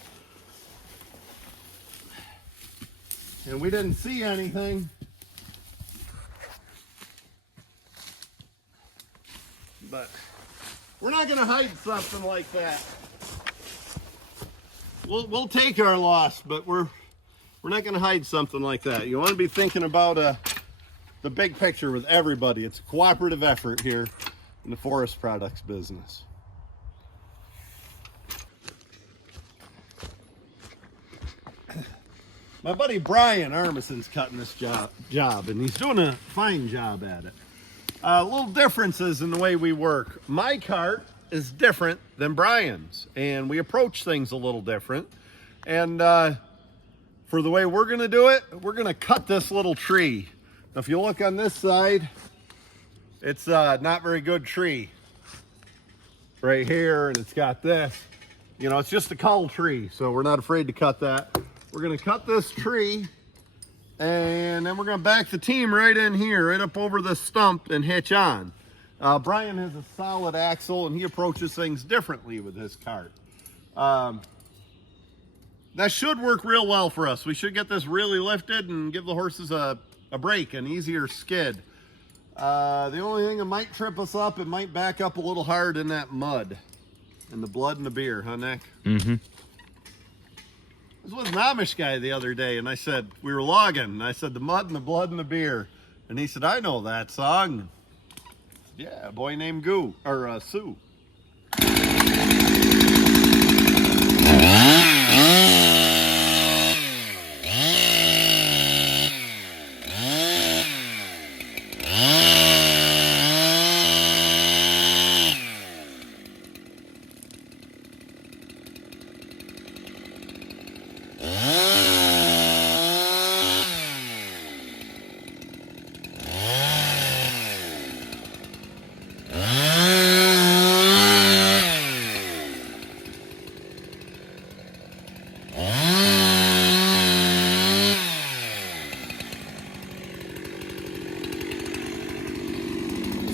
And we didn't see anything. But we're not going to hide something like that. We'll take our loss, but we're not going to hide something like that. You want to be thinking about the big picture with everybody. It's a cooperative effort here in the forest products business. My buddy Brian Armison's cutting this job, and he's doing a fine job at it. Little differences in the way we work. My cart is different than Brian's, and we approach things a little different. And for the way we're gonna do it, we're gonna cut this little tree. Now, if you look on this side, it's not very good tree right here, and it's got this. You know, it's just a cull tree, so we're not afraid to cut that. We're gonna cut this tree, and then we're gonna back the team right in here, right up over the stump and hitch on. Brian has a solid axle, and he approaches things differently with his cart. That should work real well for us. We should get this really lifted and give the horses a break, an easier skid. The only thing that might trip us up, it might back up a little hard in that mud. And the blood and the beer, huh, Nick? Mm-hmm. I was with an Amish guy the other day, and I said, we were logging, and I said, the mud and the blood and the beer. And he said, I know that song. Yeah, a boy named Sue.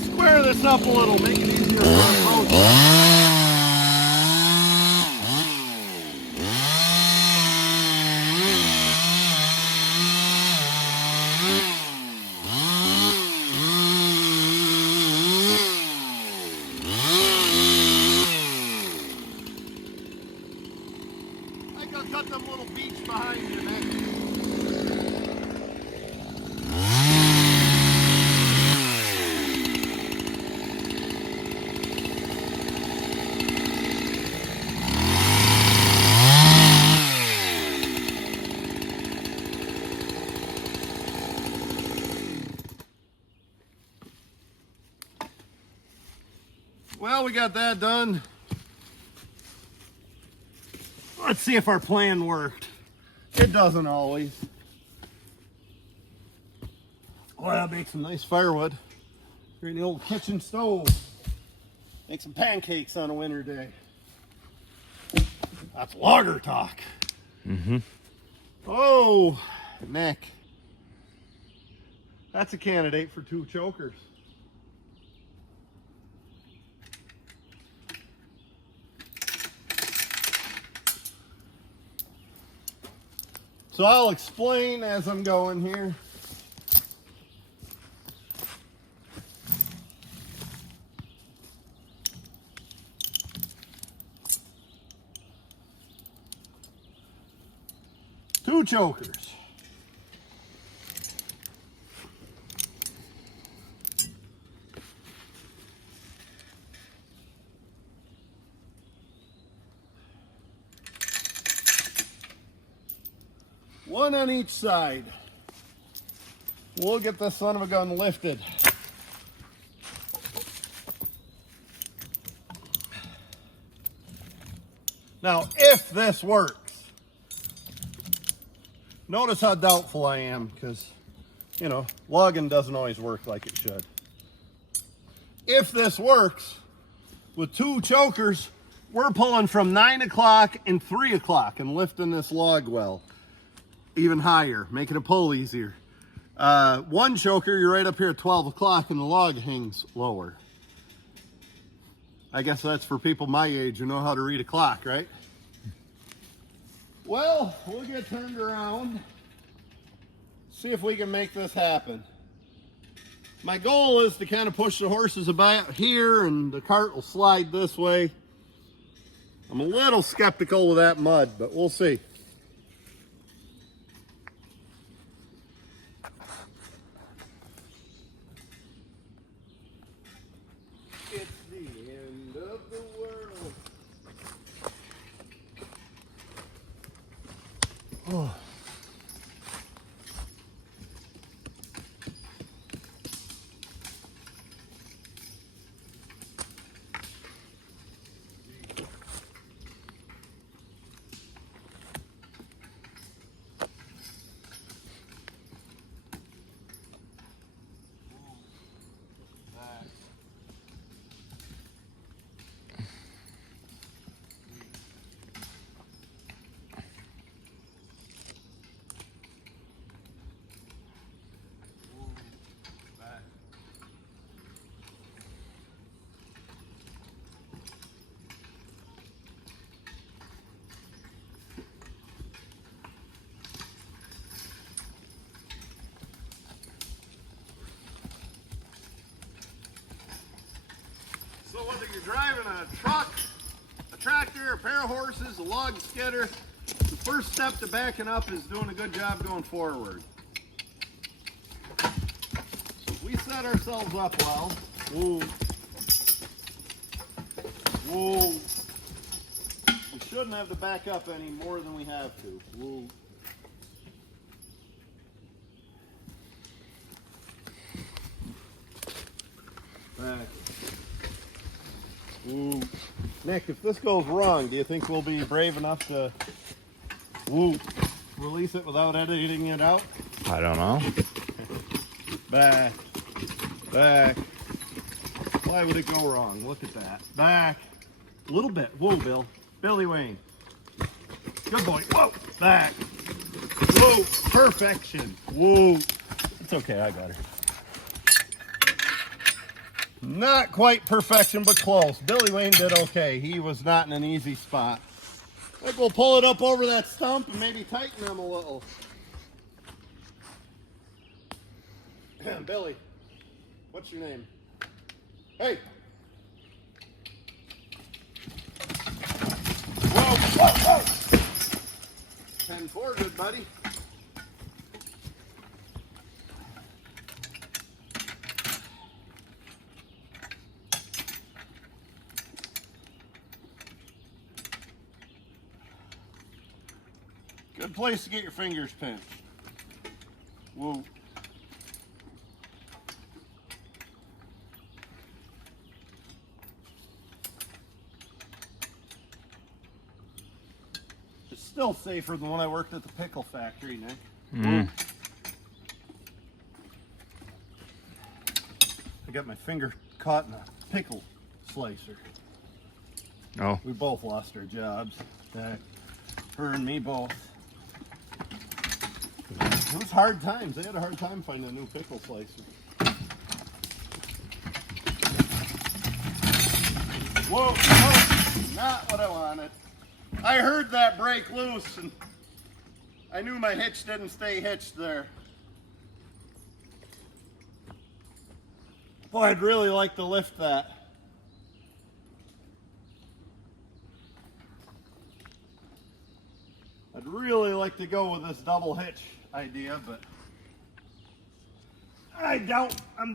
Square this up a little, make it easier for approach. I gotta cut them little beaks behind you, Nick. Well, we got that done. Let's see if our plan worked. It doesn't always. Well, make some nice firewood. Here in the old kitchen stove. Make some pancakes on a winter day. That's logger talk. Mm-hmm. Oh, Nick. That's a candidate for 2 chokers. So I'll explain as I'm going here. Two chokers. One on each side. We'll get this son of a gun lifted. Now, if this works, notice how doubtful I am because, you know, logging doesn't always work like it should. If this works, with 2 chokers, we're pulling from 9 o'clock and 3 o'clock and lifting this log well even higher, making it pull easier. 1 choker, you're right up here at 12 o'clock and the log hangs lower. I guess that's for people my age who know how to read a clock, right? Well, we'll get turned around, see if we can make this happen. My goal is to kind of push the horses about here and the cart will slide this way. I'm a little skeptical of that mud, but we'll see. It's the end of the world. Oh. you're driving a truck, a tractor, a pair of horses, a log skidder, the first step to backing up is doing a good job going forward. So if we set ourselves up well, whoa, whoa, we shouldn't have to back up any more than we have to. Whoa. Back. Woo. Nick, if this goes wrong, do you think we'll be brave enough to release it without editing it out? I don't know. Back. Back. Why would it go wrong? Look at that. Back. A little bit. Whoa, Bill. Billy Wayne. Good boy. Whoa. Back. Whoa. Perfection. Whoa. It's okay. I got her. Not quite perfection, but close. Billy Wayne did okay. He was not in an easy spot. I think we'll pull it up over that stump and maybe tighten them a little. Billy, what's your name? Hey. Whoa, whoa, whoa. 10-4, good buddy. Good place to get your fingers pinched. Whoa. It's still safer than when I worked at the pickle factory, Nick. Mm. I got my finger caught in a pickle slicer. Oh. We both lost our jobs. Her and me both. It was hard times. They had a hard time finding a new pickle slicer. Whoa, whoa, not what I wanted. I heard that break loose and I knew my hitch didn't stay hitched there. Boy, I'd really like to lift that. I'd really like to go with this double hitch idea, but I'm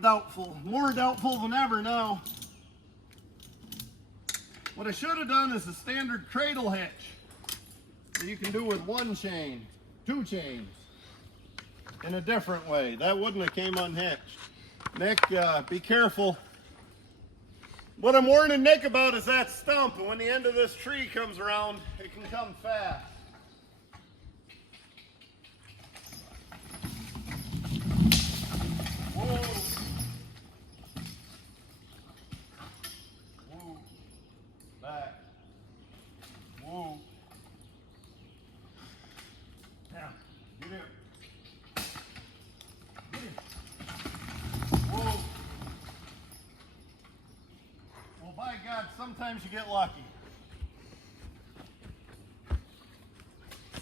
doubtful. More doubtful than ever now. What I should have done is a standard cradle hitch that you can do with one chain, 2 chains, in a different way. That wouldn't have came unhitched. Nick, be careful. What I'm warning Nick about is that stump, and when the end of this tree comes around, it can come fast. Whoa. Whoa. Back. Whoa. Now, get here. Get here. Whoa. Well, by God, sometimes you get lucky.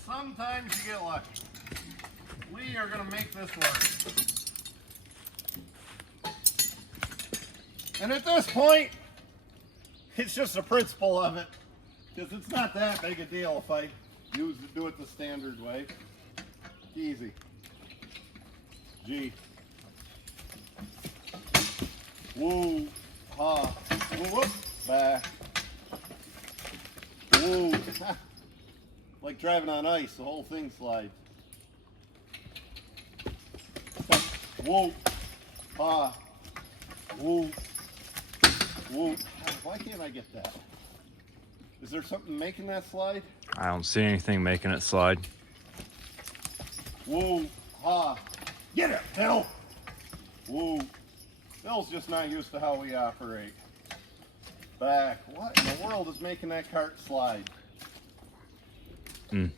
Sometimes you get lucky. We are going to make this work. And at this point, it's just the principle of it. Because it's not that big a deal if I do it the standard way. Easy. G. Woo. Ha. Whoa, whoop. Back. Woo. Like driving on ice, the whole thing slides. Whoa. Ha. Whoa. Whoa. Why can't I get that? Is there something making that slide? I don't see anything making it slide. Whoa. Ha. Get it, Bill. Whoa. Bill's just not used to how we operate. Back. What in the world is making that cart slide? Mm.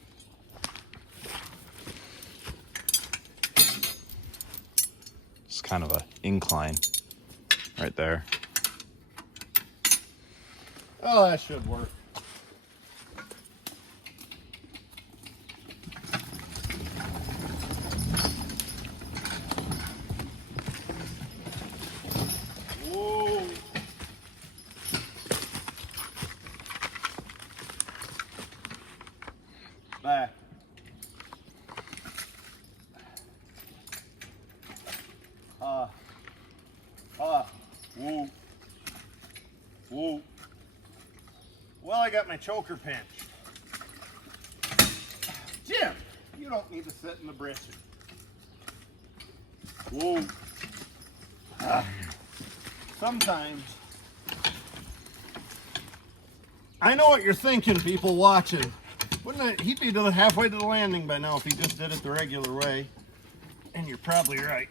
It's kind of an incline right there. Oh, that should work. Whoa. back. Woo. Woo. Well, I got my choker pinched. Jim, you don't need to sit in the britches. Whoa. Sometimes. I know what you're thinking, people watching. Wouldn't it, he'd be halfway to the landing by now if he just did it the regular way. And you're probably right.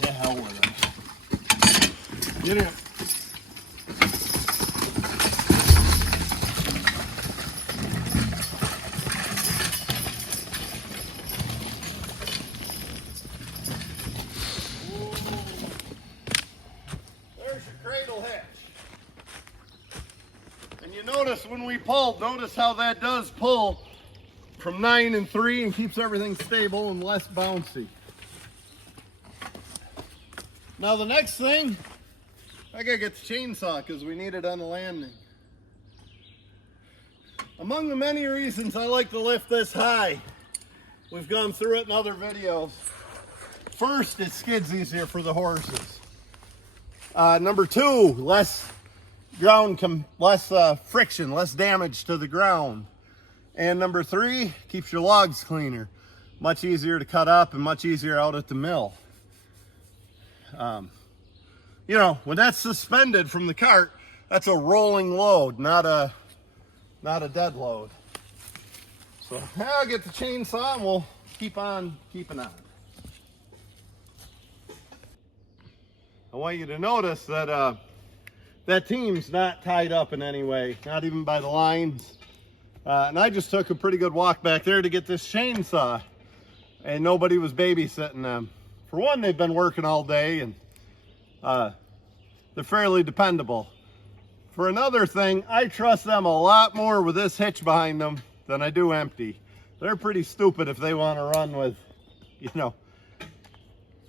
The hell with it. Get in. There's your cradle hitch. And you notice when we pulled, notice how that does pull from 9 and 3 and keeps everything stable and less bouncy. Now the next thing, I gotta get the chainsaw because we need it on the landing. Among the many reasons I like to lift this high, we've gone through it in other videos. First, it skids easier for the horses. Number 2, less friction, less damage to the ground. And number 3, keeps your logs cleaner. Much easier to cut up and much easier out at the mill. You know, when that's suspended from the cart, that's a rolling load, not a dead load. So I'll get the chainsaw and we'll keep on keeping on. I want you to notice that that team's not tied up in any way, not even by the lines. And I just took a pretty good walk back there to get this chainsaw, and nobody was babysitting them. For one, they've been working all day, and they're fairly dependable. For another thing, I trust them a lot more with this hitch behind them than I do empty. They're pretty stupid if they want to run with, you know,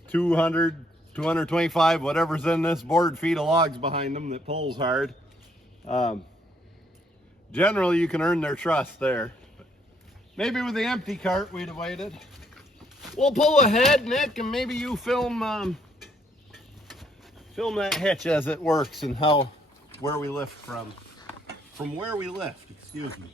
200, 225, whatever's in this board feet of logs behind them that pulls hard. Generally, you can earn their trust there. But maybe with the empty cart, we'd have waited. We'll pull ahead, Nick, and maybe you film that hitch as it works and where we lift from where we lift, excuse me.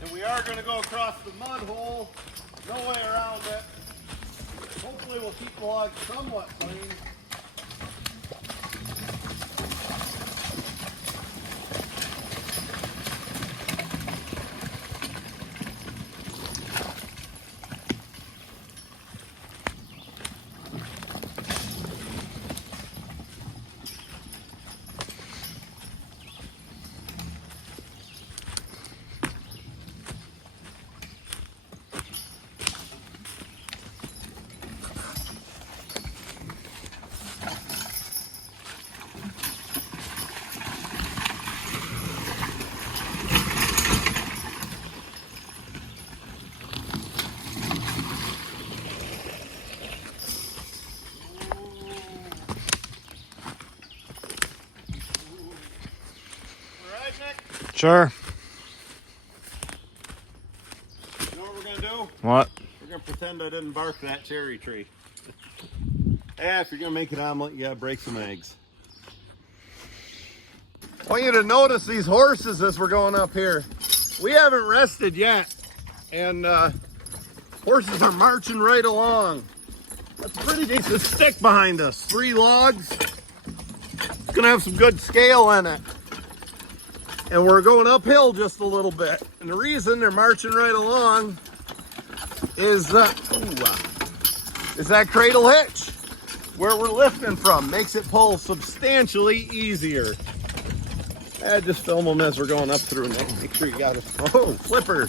And we are going to go across the mud hole, no way around it. Hopefully we'll keep the log somewhat clean. Sure. You know what we're going to do? What? We're going to pretend I didn't bark that cherry tree. If you're going to make an omelet, you got to break some eggs. I want you to notice these horses as we're going up here. We haven't rested yet, and horses are marching right along. That's a pretty decent stick behind us. 3 logs. It's going to have some good scale in it. And we're going uphill just a little bit. And the reason they're marching right along is that cradle hitch where we're lifting from. Makes it pull substantially easier. Just film them as we're going up through. Make sure you got it. Oh, flipper.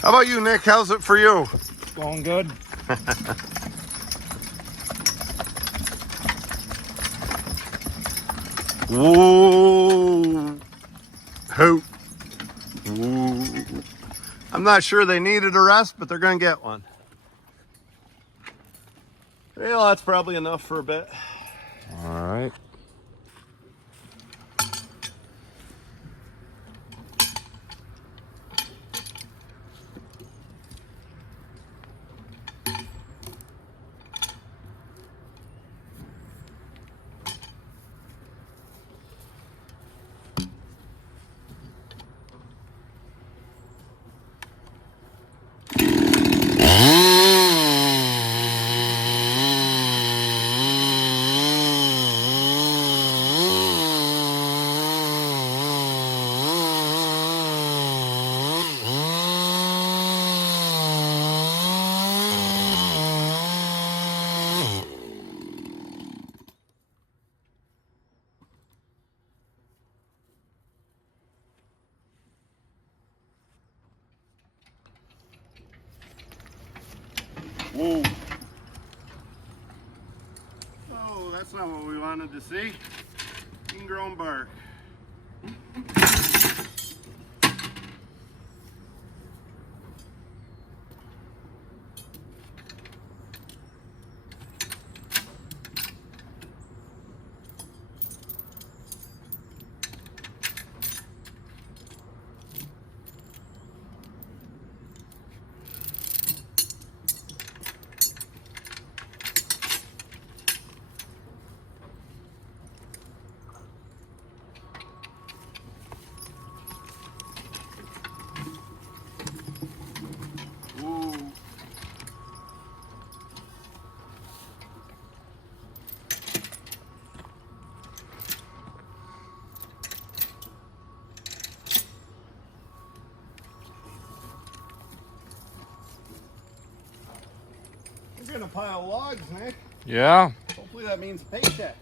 How about you, Nick? How's it for you? Going good. Whoa. Hoot. Whoa. I'm not sure they needed a rest, but they're going to get one. Well, that's probably enough for a bit. All right. Whoa. Oh, that's not what we wanted to see. Ingrown bark. Whoa. We're gonna pile logs, Nick. Yeah. Hopefully that means a paycheck.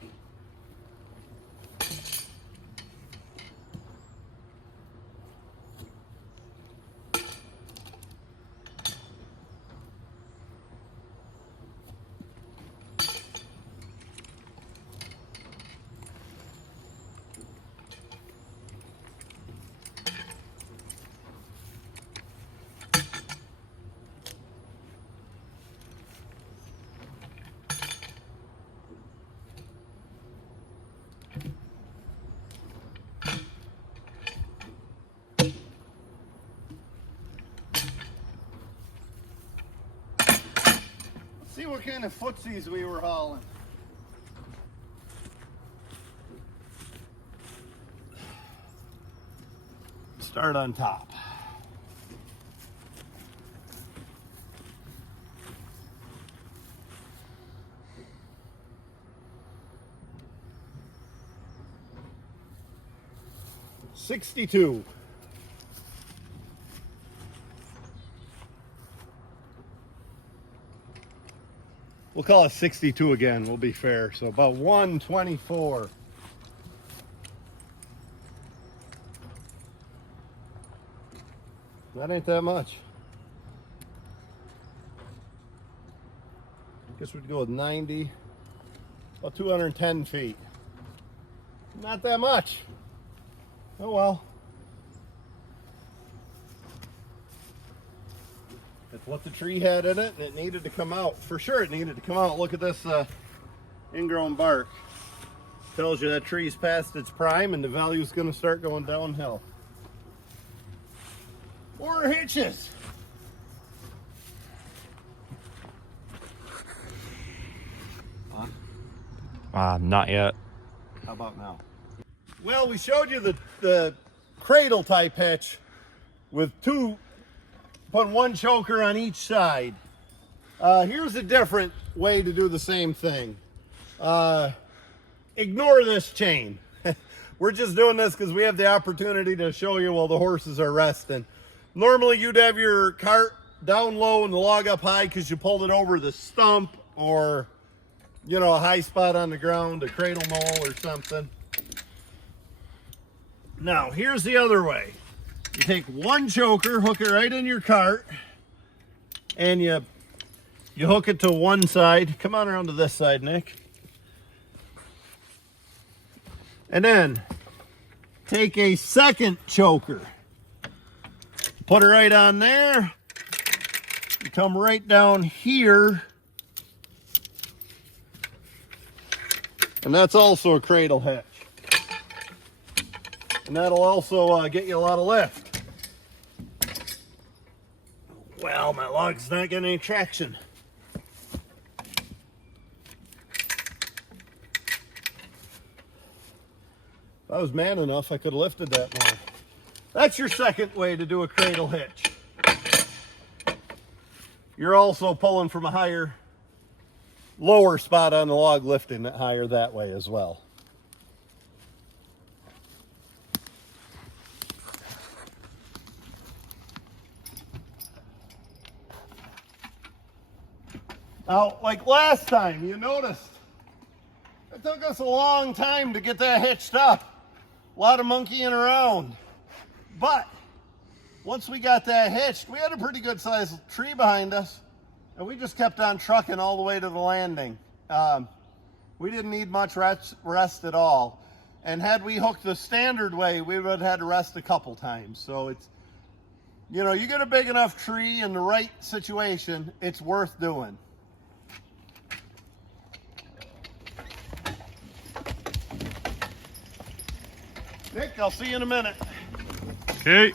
See what kind of footsies we were hauling. Start on top. $62. We'll call it 62 again, we'll be fair. So about 124. That ain't that much. Guess we'd go with 90, about 210 feet. Not that much. Oh well. That's what the tree had in it, and it needed to come out. For sure it needed to come out. Look at this ingrown bark. Tells you that tree's past its prime and the value's gonna start going downhill. Or hitches. Huh? Not yet. How about now? Well, we showed you the cradle type hitch with put one choker on each side. Here's a different way to do the same thing. Ignore this chain. We're just doing this because we have the opportunity to show you while the horses are resting. Normally you'd have your cart down low and the log up high because you pulled it over the stump or, you know, a high spot on the ground, a cradle knoll or something. Now, here's the other way. You take one choker, hook it right in your cart, and you hook it to one side. Come on around to this side, Nick. And then take a second choker. Put it right on there. You come right down here. And that's also a cradle hitch. And that'll also get you a lot of lift. Well, my log's not getting any traction. If I was man enough, I could have lifted that more. That's your second way to do a cradle hitch. You're also pulling from a lower spot on the log, lifting it higher that way as well. Now, like last time, you noticed it took us a long time to get that hitched up. A lot of monkeying around. But once we got that hitched, we had a pretty good sized tree behind us, and we just kept on trucking all the way to the landing. We didn't need much rest at all. And had we hooked the standard way, we would have had to rest a couple times. So it's, you know, you get a big enough tree in the right situation, it's worth doing. Nick, I'll see you in a minute. Okay.